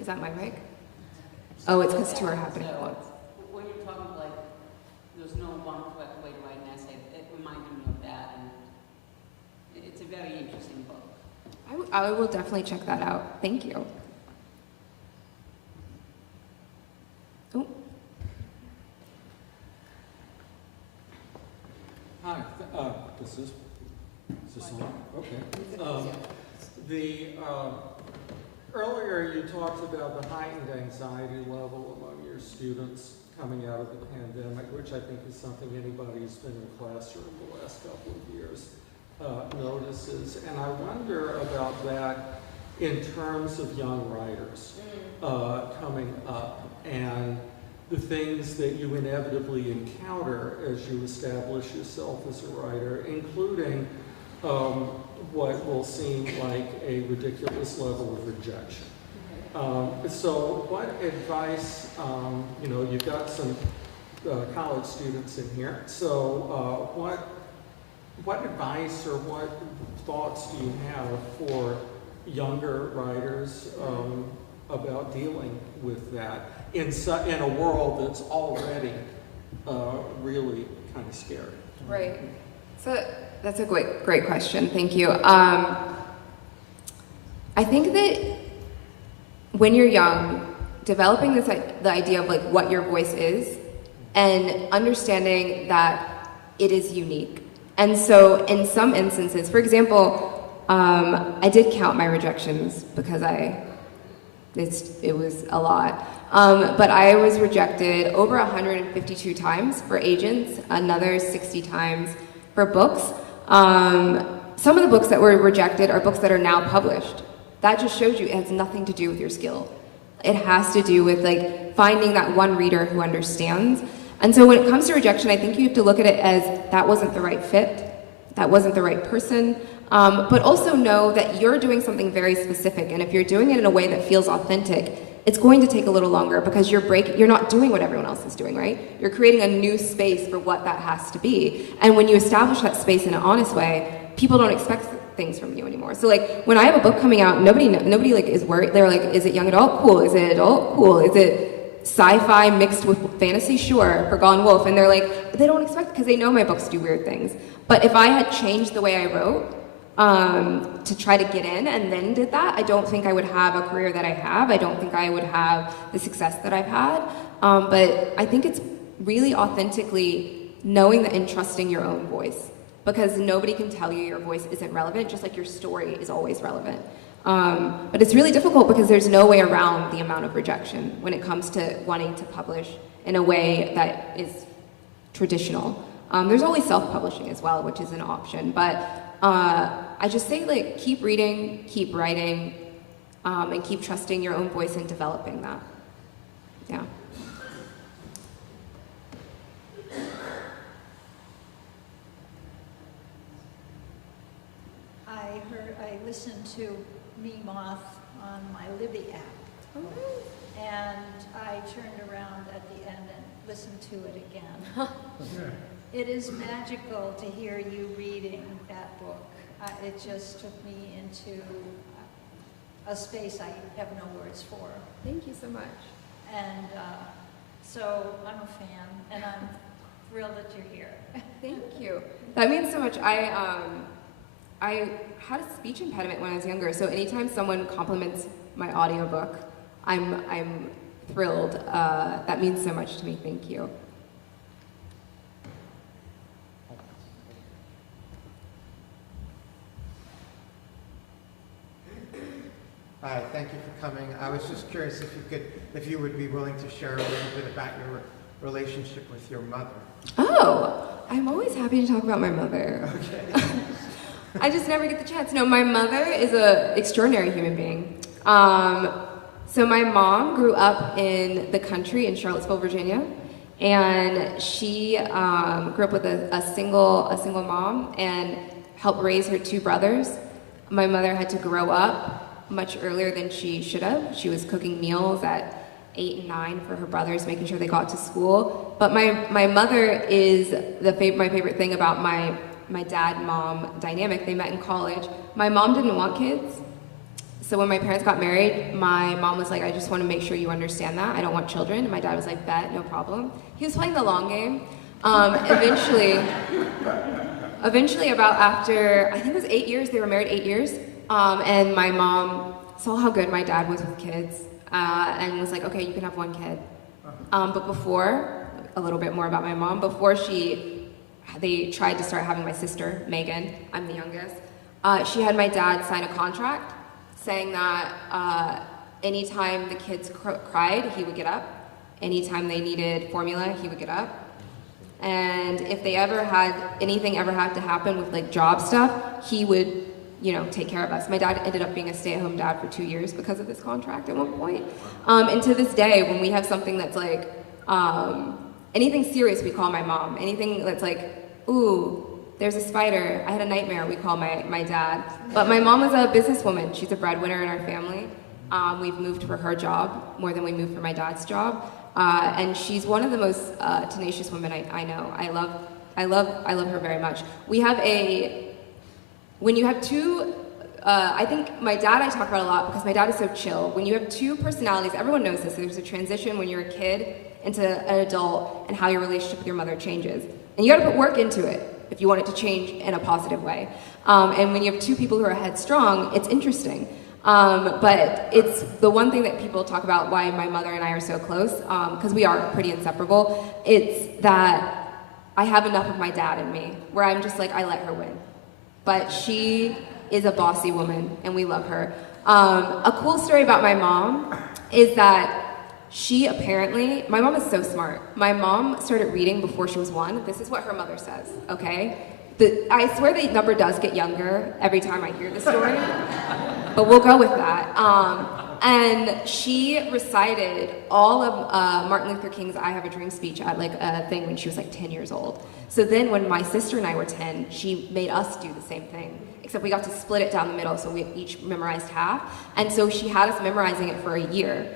Is that my mic? Oh, it's because two are happening at once. When you're talking like there's no one correct way to write an essay, it reminded me of that, and it's a very interesting book. I will definitely check that out. Thank you. Oh. Hi, is this on? Okay. Earlier you talked about the heightened anxiety level among your students coming out of the pandemic, which I think is something anybody who's been in a classroom the last couple of years notices. And I wonder about that in terms of young writers coming up and the things that you inevitably encounter as you establish yourself as a writer, including what will seem like a ridiculous level of rejection. So what advice, you've got some college students in here, so what advice or what thoughts do you have for younger writers about dealing with that in a world that's already really kind of scary? Right. So that's a great question. Thank you. I think that when you're young, developing the idea of like what your voice is and understanding that it is unique. And so in some instances, for example, I did count my rejections because it was a lot. But I was rejected over 152 times for agents, another 60 times for books. Some of the books that were rejected are books that are now published. That just shows you it has nothing to do with your skill. It has to do with like finding that one reader who understands. And so when it comes to rejection, I think you have to look at it as that wasn't the right fit, that wasn't the right person, but also know that you're doing something very specific. And if you're doing it in a way that feels authentic, it's going to take a little longer because you're not doing what everyone else is doing, right? You're creating a new space for what that has to be. And when you establish that space in an honest way, people don't expect things from you anymore. So like when I have a book coming out, nobody like is worried. They're like, is it young adult? Cool. Is it adult? Cool. Is it sci-fi mixed with fantasy? Sure. For Gone Wolf. And they're like, they don't expect because they know my books do weird things. But if I had changed the way I wrote, to try to get in and then did that, I don't think I would have a career that I have. I don't think I would have the success that I've had. But I think it's really authentically knowing that and trusting your own voice. because nobody can tell you your voice isn't relevant, just like your story is always relevant. But it's really difficult because there's no way around the amount of rejection when it comes to wanting to publish in a way that is traditional. There's always self-publishing as well, which is an option, but I just say, like, keep reading, keep writing, and keep trusting your own voice and developing that. Yeah. I listened to Me Moth on my Libby app. And I turned around at the end and listened to it again. It is magical to hear you reading that book. It just took me into a space I have no words for. Thank you so much. And so I'm a fan, and I'm thrilled that you're here. Thank you. That means so much. I had a speech impediment when I was younger, so anytime someone compliments my audiobook, I'm thrilled. That means so much to me. Thank you. Hi, thank you for coming. I was just curious if you would be willing to share a little bit about your relationship with your mother. Oh, I'm always happy to talk about my mother. Okay. I just never get the chance. No, my mother is an extraordinary human being. So my mom grew up in the country in Charlottesville, Virginia, and she grew up with a single mom and helped raise her two brothers. My mother had to grow up much earlier than she should have. She was cooking meals at 8 and 9 for her brothers, making sure they got to school. But my mother is my favorite thing about my dad-mom dynamic. They met in college. My mom didn't want kids. So when my parents got married, my mom was like, I just want to make sure you understand that. I don't want children. And my dad was like, bet, no problem. He was playing the long game. Eventually about after, I think it was 8 years, they were married 8 years. And my mom saw how good my dad was with kids and was like, okay, you can have one kid. But before, a little bit more about my mom, before they tried to start having my sister, Megan, I'm the youngest, she had my dad sign a contract saying that anytime the kids cried, he would get up. Anytime they needed formula, he would get up. And if they anything ever had to happen with like job stuff, he would, take care of us. My dad ended up being a stay-at-home dad for 2 years because of this contract at one point. And to this day, when we have something that's like, anything serious, we call my mom. Anything that's like, ooh, there's a spider, I had a nightmare, we call my dad. But my mom was a businesswoman. She's a breadwinner in our family. We've moved for her job more than we moved for my dad's job. And she's one of the most tenacious women I know. I love her very much. When you have two, I think my dad I talk about a lot because my dad is so chill. When you have two personalities, everyone knows this, there's a transition when you're a kid into an adult and how your relationship with your mother changes. And you gotta put work into it if you want it to change in a positive way. And when you have two people who are headstrong, it's interesting. But it's the one thing that people talk about why my mother and I are so close, because we are pretty inseparable. It's that I have enough of my dad in me, where I'm just like, I let her win. But she is a bossy woman, and we love her. A cool story about my mom is that my mom is so smart. My mom started reading before she was 1. This is what her mother says, okay? I swear the number does get younger every time I hear the story, but we'll go with that. And she recited all of Martin Luther King's I Have a Dream speech at like a thing when she was like 10 years old. So then when my sister and I were 10, she made us do the same thing, except we got to split it down the middle, so we each memorized half. And so she had us memorizing it for a year,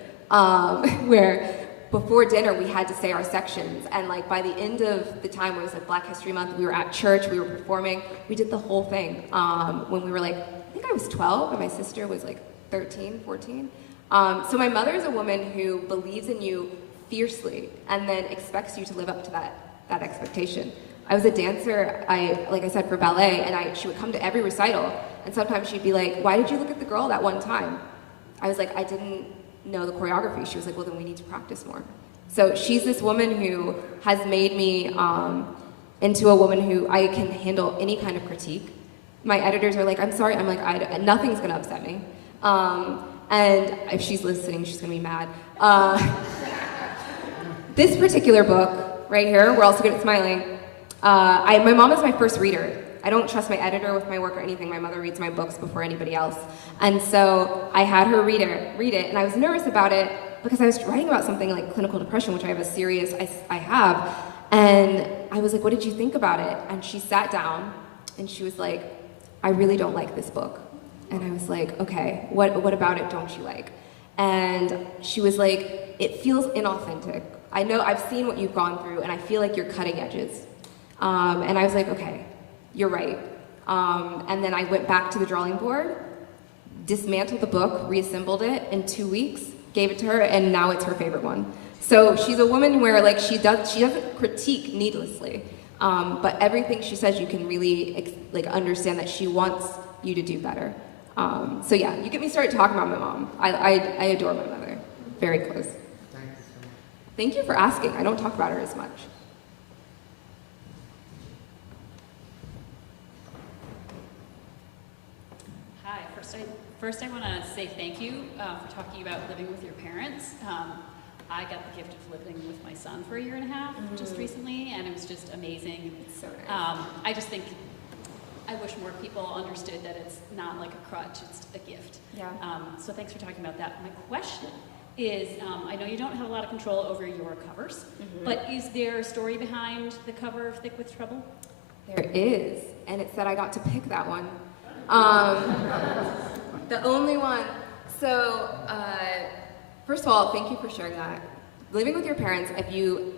where before dinner we had to say our sections, and like by the end of the time when it was like Black History Month, we were at church, we were performing, we did the whole thing when we were like, I think I was 12 and my sister was like 13, 14. So my mother is a woman who believes in you fiercely and then expects you to live up to that expectation. I was a dancer, like I said, for ballet, and she would come to every recital, and sometimes she'd be like, why did you look at the girl that one time? I was like, I didn't know the choreography. She was like, well, then we need to practice more. So she's this woman who has made me into a woman who I can handle any kind of critique. My editors are like, I'm sorry, I'm like, nothing's gonna upset me. And if she's listening, she's gonna be mad. This particular book right here, We're Also Good at Smiling, my mom is my first reader. I don't trust my editor with my work or anything. My mother reads my books before anybody else. And so I had her read it, and I was nervous about it because I was writing about something like clinical depression, which I have. And I was like, what did you think about it? And she sat down and she was like, I really don't like this book. And I was like, okay, what about it don't you like? And she was like, it feels inauthentic. I know I've seen what you've gone through and I feel like you're cutting edges. And I was like, okay, you're right. And then I went back to the drawing board, dismantled the book, reassembled it in 2 weeks, gave it to her, and now it's her favorite one. So she's a woman where like she doesn't critique needlessly, but everything she says you can really like understand that she wants you to do better. So yeah, you get me started talking about my mom. I adore my mother, very close. Thank you so much. Thank you for asking. I don't talk about her as much. Hi, first I want to say thank you for talking about living with your parents. I got the gift of living with my son for 1.5 years just recently, and it was just amazing. So nice. I just think I wish more people understood that it's not like a crutch, it's a gift. Yeah. So thanks for talking about that. My question is, I know you don't have a lot of control over your covers, but is there a story behind the cover of Thick with Trouble? There is, and it's that I got to pick that one. The only one. So, first of all, thank you for sharing that. Living with your parents, if you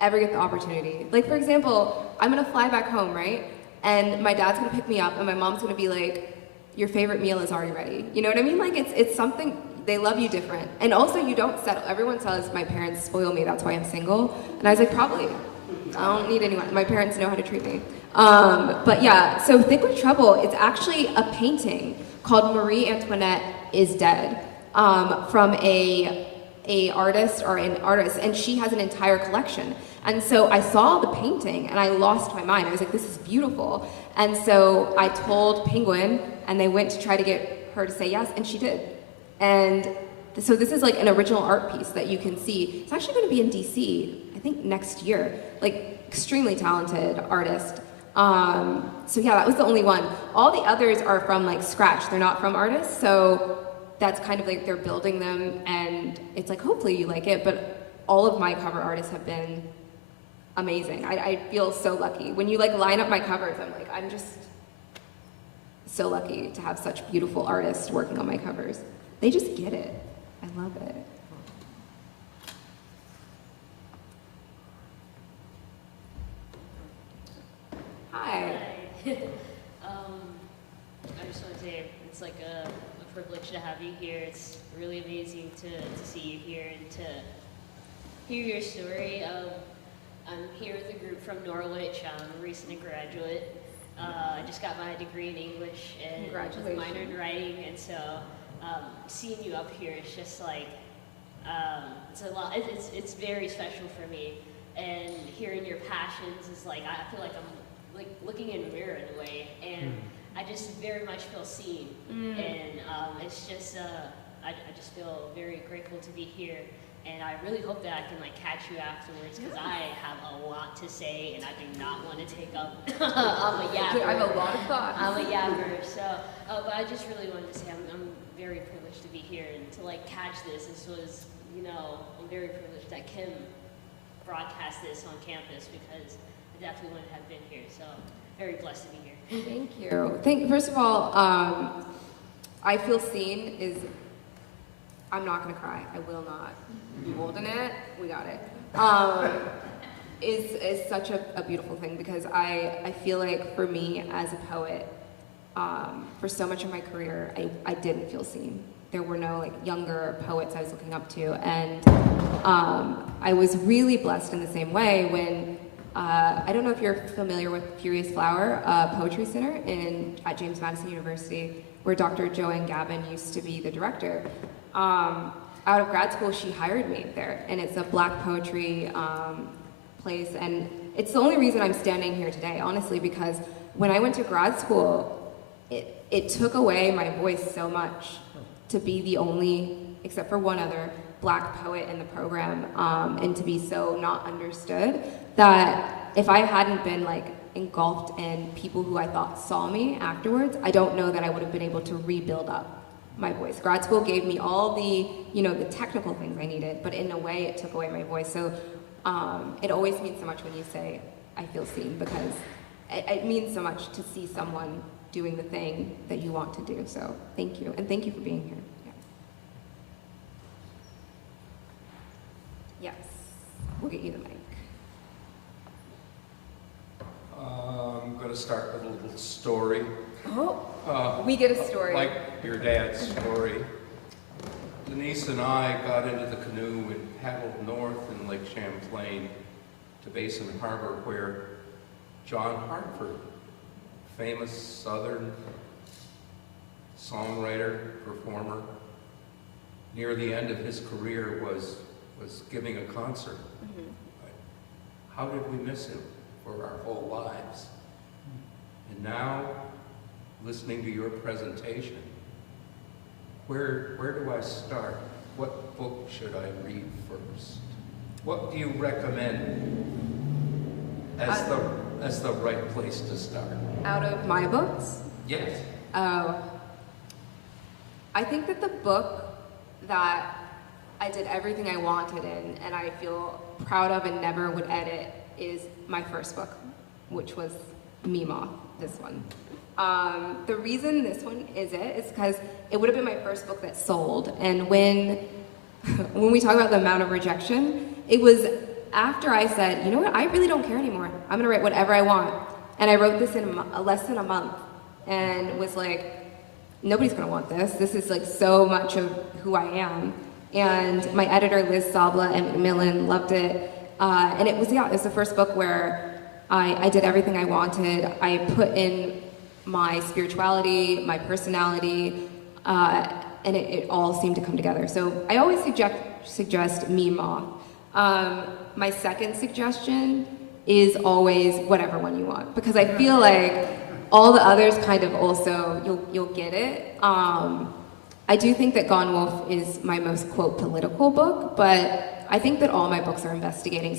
ever get the opportunity. Like, for example, I'm gonna fly back home, right? And my dad's gonna pick me up, and my mom's gonna be like, your favorite meal is already ready. You know what I mean? Like, it's something, they love you different. And also, you don't settle. Everyone says my parents spoil me, that's why I'm single. And I was like, probably. I don't need anyone. My parents know how to treat me. But yeah, so Thick with Trouble, it's actually a painting called Marie Antoinette is Dead, from an artist, and she has an entire collection. And so I saw the painting and I lost my mind. I was like, this is beautiful. And so I told Penguin, and they went to try to get her to say yes, and she did. And so this is like an original art piece that you can see. It's actually going to be in DC, I think next year. Like, extremely talented artist. So yeah, that was the only one. All the others are from like scratch. They're not from artists, so that's kind of like they're building them, and it's like, hopefully you like it, but all of my cover artists have been amazing. I feel so lucky. When you like line up my covers, I'm like, I'm just so lucky to have such beautiful artists working on my covers. They just get it. I love it. Hi. I just want to say it's like a privilege to have you here. It's really amazing to see you here and to hear your story. I'm here with a group from Norwich. I'm a recent graduate. I just got my degree in English and with a minor in writing, and so seeing you up here is just like it's a lot. It's very special for me, and hearing your passions is like I feel like I'm like looking in a mirror in a way, and I just very much feel seen, and it's just I just feel very grateful to be here, and I really hope that I can like catch you afterwards because I have a lot to say and I do not want to take up. I'm a yapper. I have a lot of thoughts. I'm a yapper, so but I just really wanted to say I'm very privileged to be here and to like catch this. This was, you know, I'm very privileged that Kim broadcast this on campus because I definitely wouldn't have been here, so very blessed to be here. Thank you. First of all, I feel seen is, I'm not gonna cry, I will not. I'm holding it, we got it. Is such a beautiful thing because I feel like for me as a poet, for so much of my career, I didn't feel seen. There were no like younger poets I was looking up to, and I was really blessed in the same way when I don't know if you're familiar with Furious Flower Poetry Center at James Madison University, where Dr. Joanne Gavin used to be the director. Out of grad school, she hired me there, and it's a Black poetry place, and It's the only reason I'm standing here today, honestly, because when I went to grad school, it took away my voice so much to be the only, except for one other, Black poet in the program, and to be so not understood, that if I hadn't been like engulfed in people who I thought saw me afterwards, I don't know that I would have been able to rebuild up my voice. Grad school gave me all the, the technical things I needed, but in a way it took away my voice. So it always means so much when you say, I feel seen, because it means so much to see someone doing the thing that you want to do. So thank you, and thank you for being here. Yeah. Yes, we'll get you the mic. I'm going to start with a little story. Oh, we get a story. Like your dad's story. Denise and I got into the canoe and paddled north in Lake Champlain to Basin Harbor, where John Hartford, famous Southern songwriter, performer, near the end of his career was giving a concert. Mm-hmm. How did we miss him for our whole lives? And now, listening to your presentation, where do I start? What book should I read first? What do you recommend as the right place to start? Out of my books? Yes. Oh. I think that the book that I did everything I wanted in and I feel proud of and never would edit is my first book, which was Meemaw, this one. The reason this one is because it would have been my first book that sold. And when we talk about the amount of rejection, it was after I said, you know what, I really don't care anymore. I'm gonna write whatever I want. And I wrote this in less than a month and was like, nobody's gonna want this. This is like so much of who I am. And my editor, Liz Sabla and Macmillan, loved it. And it was the first book where I did everything I wanted. I put in my spirituality, my personality, and it all seemed to come together. So I always suggest Meemaw. My second suggestion is always whatever one you want, because I feel like all the others kind of also, you'll get it. I do think that Gone Wolf is my most, quote, political book, but I think that all my books are investigating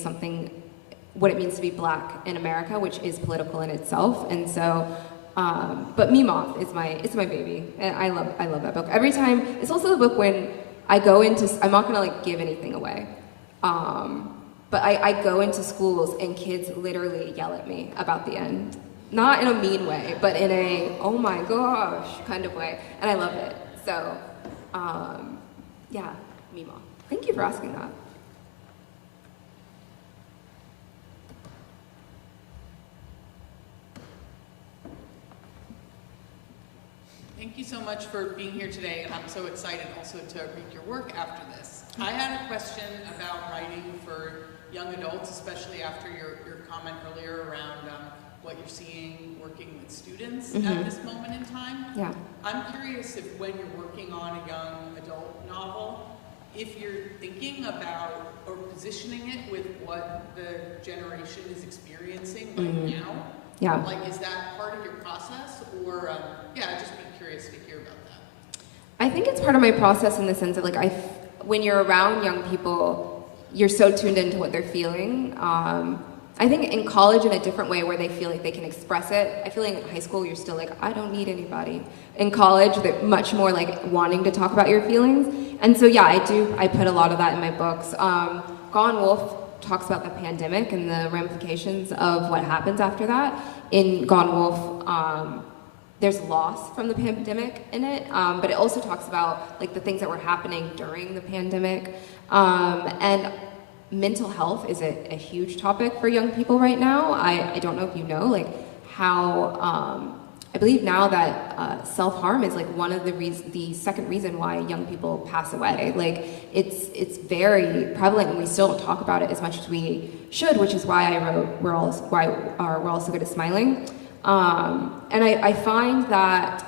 what it means to be Black in America, which is political in itself. And so, but Meemaw is my baby, and I love that book. Every time, it's also the book when I go into, I'm not gonna like give anything away, but I go into schools and kids literally yell at me about the end. Not in a mean way, but in a, oh my gosh, kind of way, and I love it. So, yeah, Meemaw. Thank you for asking that. Thank you so much for being here today, and I'm so excited also to read your work after this. I had a question about writing for young adults, especially after your comment earlier around what you're seeing working with students at this moment in time. Yeah. I'm curious if when you're working on a young adult novel, if you're thinking about or positioning it with what the generation is experiencing right now. Yeah. Like, is that part of your process, or I'd just be curious to hear about that. I think it's part of my process in the sense of like, when you're around young people, you're so tuned into what they're feeling. I think in college in a different way where they feel like they can express it. I feel like in high school you're still like, I don't need anybody. In college, they're much more like wanting to talk about your feelings. And so yeah, I put a lot of that in my books. Gone Wolf talks about the pandemic and the ramifications of what happens after that. In Gone Wolf, there's loss from the pandemic in it, but it also talks about like the things that were happening during the pandemic. And mental health is a huge topic for young people right now. I don't know if you know, like how, I believe now that self-harm is like one of the second reason why young people pass away. Like it's very prevalent, and we still don't talk about it as much as we should, which is why I wrote We're All So Good at Smiling. And I find that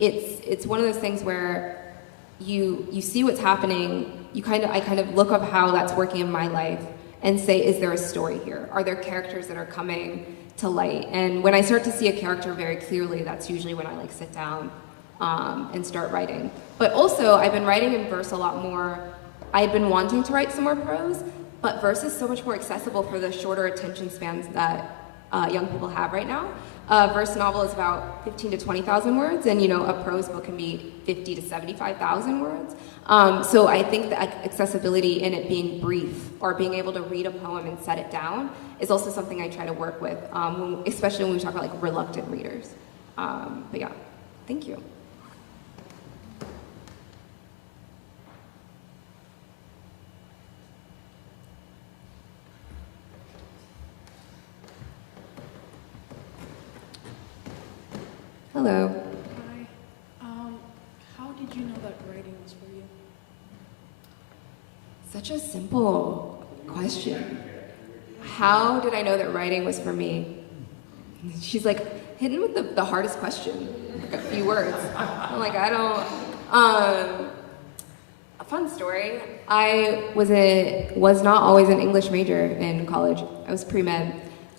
it's one of those things where you see what's happening. I kind of look up how that's working in my life, and say, is there a story here? Are there characters that are coming to light? And when I start to see a character very clearly, that's usually when I like sit down and start writing. But also, I've been writing in verse a lot more. I've been wanting to write some more prose, but verse is so much more accessible for the shorter attention spans that young people have right now. A verse novel is about 15 to 20,000 words, and a prose book can be 50 to 75,000 words. So I think the accessibility in it being brief, or being able to read a poem and set it down, is also something I try to work with, especially when we talk about like reluctant readers. But yeah, thank you. Hello. Hi. How did you know that writing was for you? Such a simple question. How did I know that writing was for me? She's like hitting with the hardest question, like a few words. I'm like, I don't. A fun story. I was not always an English major in college. I was pre-med,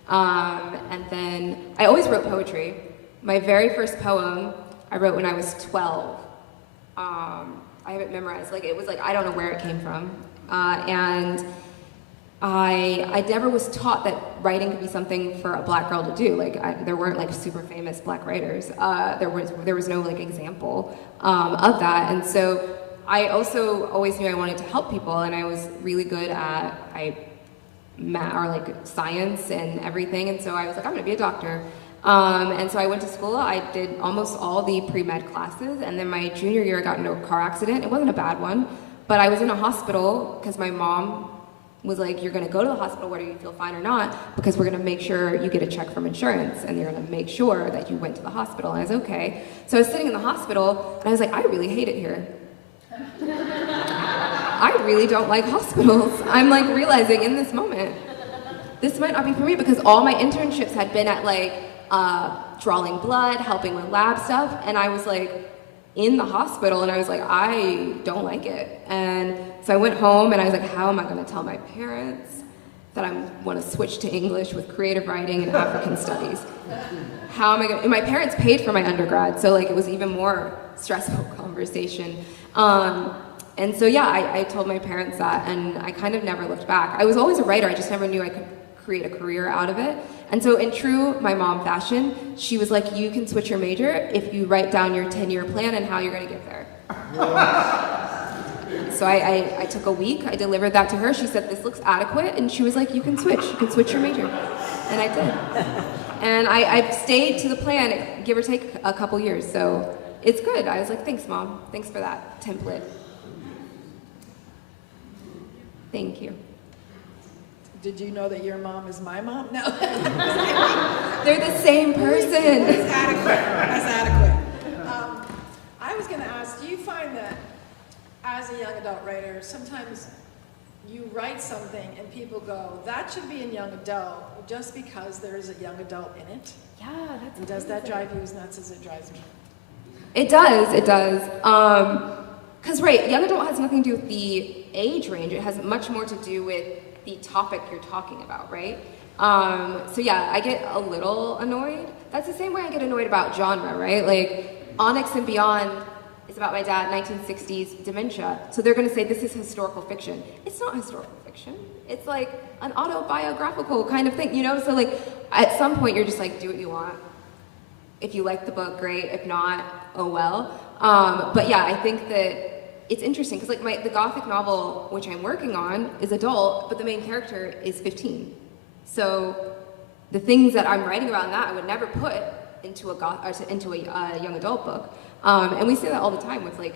and then I always wrote poetry. My very first poem I wrote when I was 12. I have it memorized. Like, it was like, I don't know where it came from. And I never was taught that writing could be something for a black girl to do. Like, there weren't like super famous black writers. There was no like example of that. And so I also always knew I wanted to help people, and I was really good at math or like science and everything. And so I was like, I'm gonna be a doctor. And so I went to school. I did almost all the pre-med classes, and then my junior year I got into a car accident. It wasn't a bad one, but I was in a hospital because my mom was like, you're gonna go to the hospital whether you feel fine or not, because we're gonna make sure you get a check from insurance, and you're gonna make sure that you went to the hospital. And I was okay. So I was sitting in the hospital, and I was like, I really hate it here. I really don't like hospitals. I'm like realizing in this moment, this might not be for me, because all my internships had been at like, drawing blood, helping with lab stuff, and I was like in the hospital, and I was like, I don't like it. And so I went home, and I was like, how am I going to tell my parents that I want to switch to English with creative writing and African studies? How am I going to, and my parents paid for my undergrad, so like it was even more stressful conversation. And so yeah, I told my parents that, and I kind of never looked back. I was always a writer, I just never knew I could create a career out of it. And so in true my mom fashion, she was like, you can switch your major if you write down your 10-year plan and how you're gonna get there. So I took a week, I delivered that to her, she said, this looks adequate, and she was like, you can switch your major. And I did. And I've stayed to the plan, give or take a couple years, so it's good. I was like, thanks Mom, thanks for that template. Thank you. Did you know that your mom is my mom? No. They're the same person. That's adequate. That's adequate. I was going to ask, do you find that as a young adult writer, sometimes you write something and people go, that should be in young adult, just because there is a young adult in it? Yeah, that's and does that drive you as nuts as it drives me? It does, it does. Because, right, young adult has nothing to do with the age range. It has much more to do with the topic you're talking about, right? So yeah, I get a little annoyed. That's the same way I get annoyed about genre, right? Like, Onyx and Beyond is about my dad, 1960s dementia. So they're gonna say this is historical fiction. It's not historical fiction. It's like an autobiographical kind of thing, you know? So like, at some point you're just like, do what you want. If you like the book, great. If not, oh well. But yeah, I think that it's interesting because like the Gothic novel, which I'm working on, is adult, but the main character is 15. So the things that I'm writing about in that I would never put into a young adult book. And we say that all the time with like,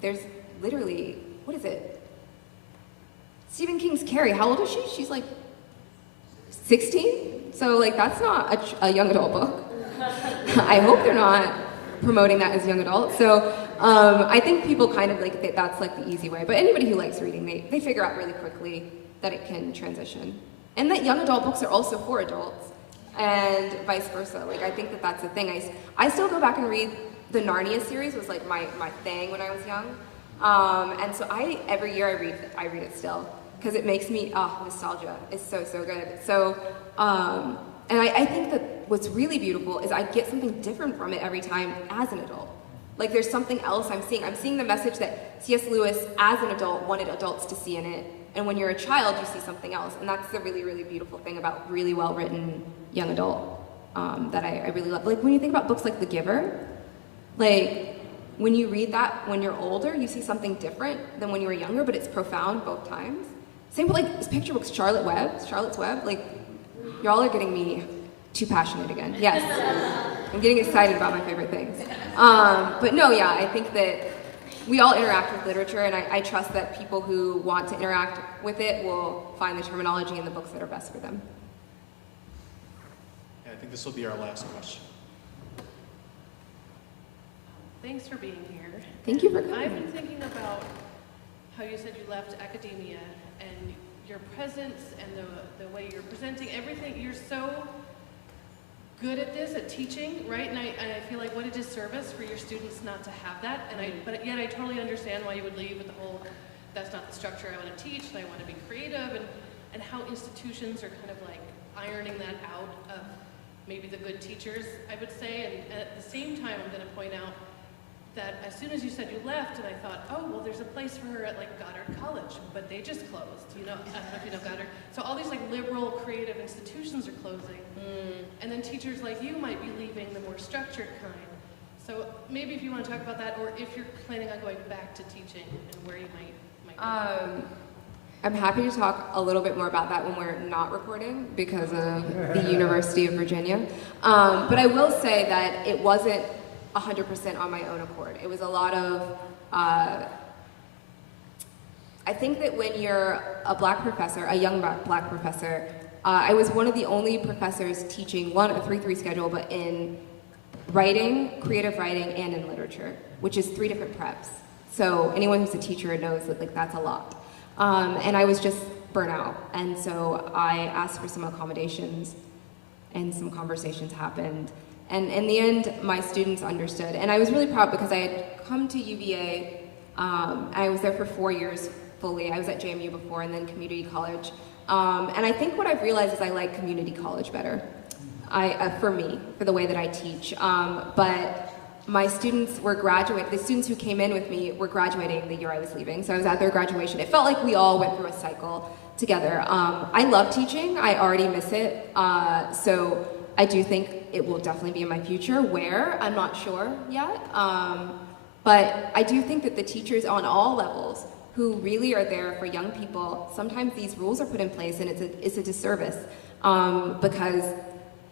there's literally, what is it? Stephen King's Carrie, how old is she? She's like 16? So like that's not a young adult book. I hope they're not promoting that as young adult. So I think people kind of like that's like the easy way. But anybody who likes reading, they figure out really quickly that it can transition. And that young adult books are also for adults and vice versa. Like I think that that's the thing. I still go back and read the Narnia series was like my thing when I was young. And so every year I read it still. because it makes me, nostalgia is so, so good. So, and I think that what's really beautiful is I get something different from it every time as an adult. Like there's something else I'm seeing. I'm seeing the message that C.S. Lewis, as an adult, wanted adults to see in it. And when you're a child, you see something else. And that's the really, really beautiful thing about really well-written young adult that I really love. Like when you think about books like The Giver, like when you read that when you're older, you see something different than when you were younger, but it's profound both times. Same with like this picture books, Charlotte's Web. Like y'all are getting me too passionate again. Yes, I'm getting excited about my favorite things. But no, yeah, I think that we all interact with literature, and I trust that people who want to interact with it will find the terminology in the books that are best for them. I think this will be our last question. Thanks for being here. Thank you for coming. I've been thinking about how you said you left academia and your presence and the way you're presenting everything. You're so good at this, at teaching, right? And I feel like what a disservice for your students not to have that. And but yet I totally understand why you would leave with the whole, that's not the structure I want to teach, and I want to be creative, and how institutions are kind of like ironing that out of maybe the good teachers, I would say. And at the same time, I'm going to point out that as soon as you said you left, and I thought, oh, well, there's a place for her at like Goddard College, but they just closed, you know, I don't know if you know Goddard. So all these like liberal creative institutions are closing. And then teachers like you might be leaving the more structured kind. So maybe if you want to talk about that, or if you're planning on going back to teaching and where you might go. I'm happy to talk a little bit more about that when we're not recording because of the University of Virginia. But I will say that it wasn't 100% on my own accord. It was a lot of, I think that when you're a black professor, a young black professor, I was one of the only professors teaching a 3-3 schedule, but in writing, creative writing, and in literature, which is 3 different preps. So anyone who's a teacher knows that like that's a lot. And I was just burnt out. And so I asked for some accommodations and some conversations happened. And in the end, my students understood. And I was really proud because I had come to UVA, I was there for 4 years fully. I was at JMU before and then community college. And I think what I've realized is I like community college better, for me, for the way that I teach. But my students were graduating, the students who came in with me were graduating the year I was leaving. So I was at their graduation. It felt like we all went through a cycle together. I love teaching, I already miss it. So I do think it will definitely be in my future. Where? I'm not sure yet. But I do think that the teachers on all levels who really are there for young people, sometimes these rules are put in place and it's a disservice because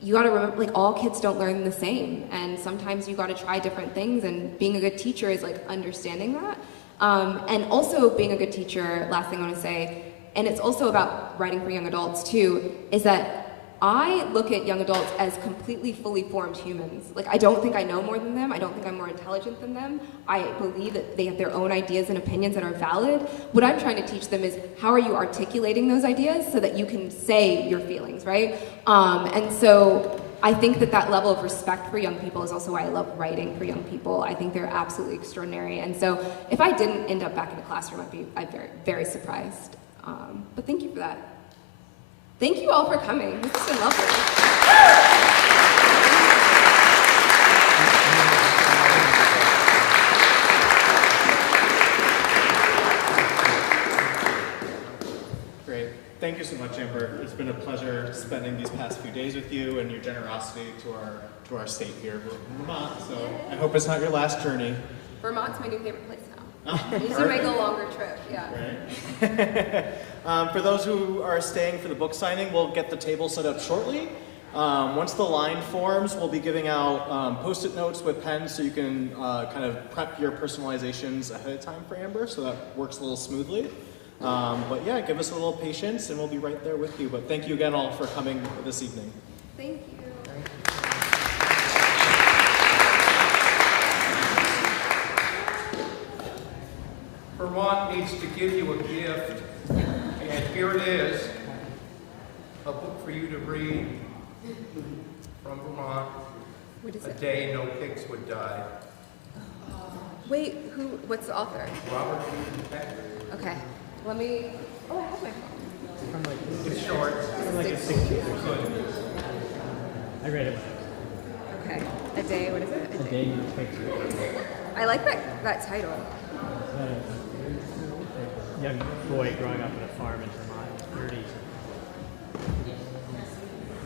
you gotta remember, like all kids don't learn the same, and sometimes you gotta try different things, and being a good teacher is like understanding that. And also being a good teacher, last thing I wanna say, and it's also about writing for young adults too, is that I look at young adults as completely fully formed humans. Like, I don't think I know more than them. I don't think I'm more intelligent than them. I believe that they have their own ideas and opinions that are valid. What I'm trying to teach them is how are you articulating those ideas so that you can say your feelings, right? And so I think that that level of respect for young people is also why I love writing for young people. I think they're absolutely extraordinary. And so if I didn't end up back in the classroom, I'd be very, very surprised. But thank you for that. Thank you all for coming. This has been lovely. Great. Thank you so much, Amber. It's been a pleasure spending these past few days with you and your generosity to our state here, Vermont. So I hope it's not your last journey. Vermont's my new favorite place now. Usually make a longer trip, yeah. Right. For those who are staying for the book signing, we'll get the table set up shortly. Once the line forms, we'll be giving out Post-it notes with pens so you can kind of prep your personalizations ahead of time for Amber, so that works a little smoothly. But yeah, give us a little patience and we'll be right there with you. But thank you again all for coming this evening. Thank you. Vermont needs to give you a gift, and here it is, a book for you to read from Vermont. What is A it? Day No Pigs Would Die. Wait, what's the author? Robert E. Peck. Okay, let me Oh, I have my phone. From like It's short. from like the 60s or so. I read it when Okay. A day, what is it? a day in a picture. I like that title. A young boy growing up on a farm in Vermont in the 30s.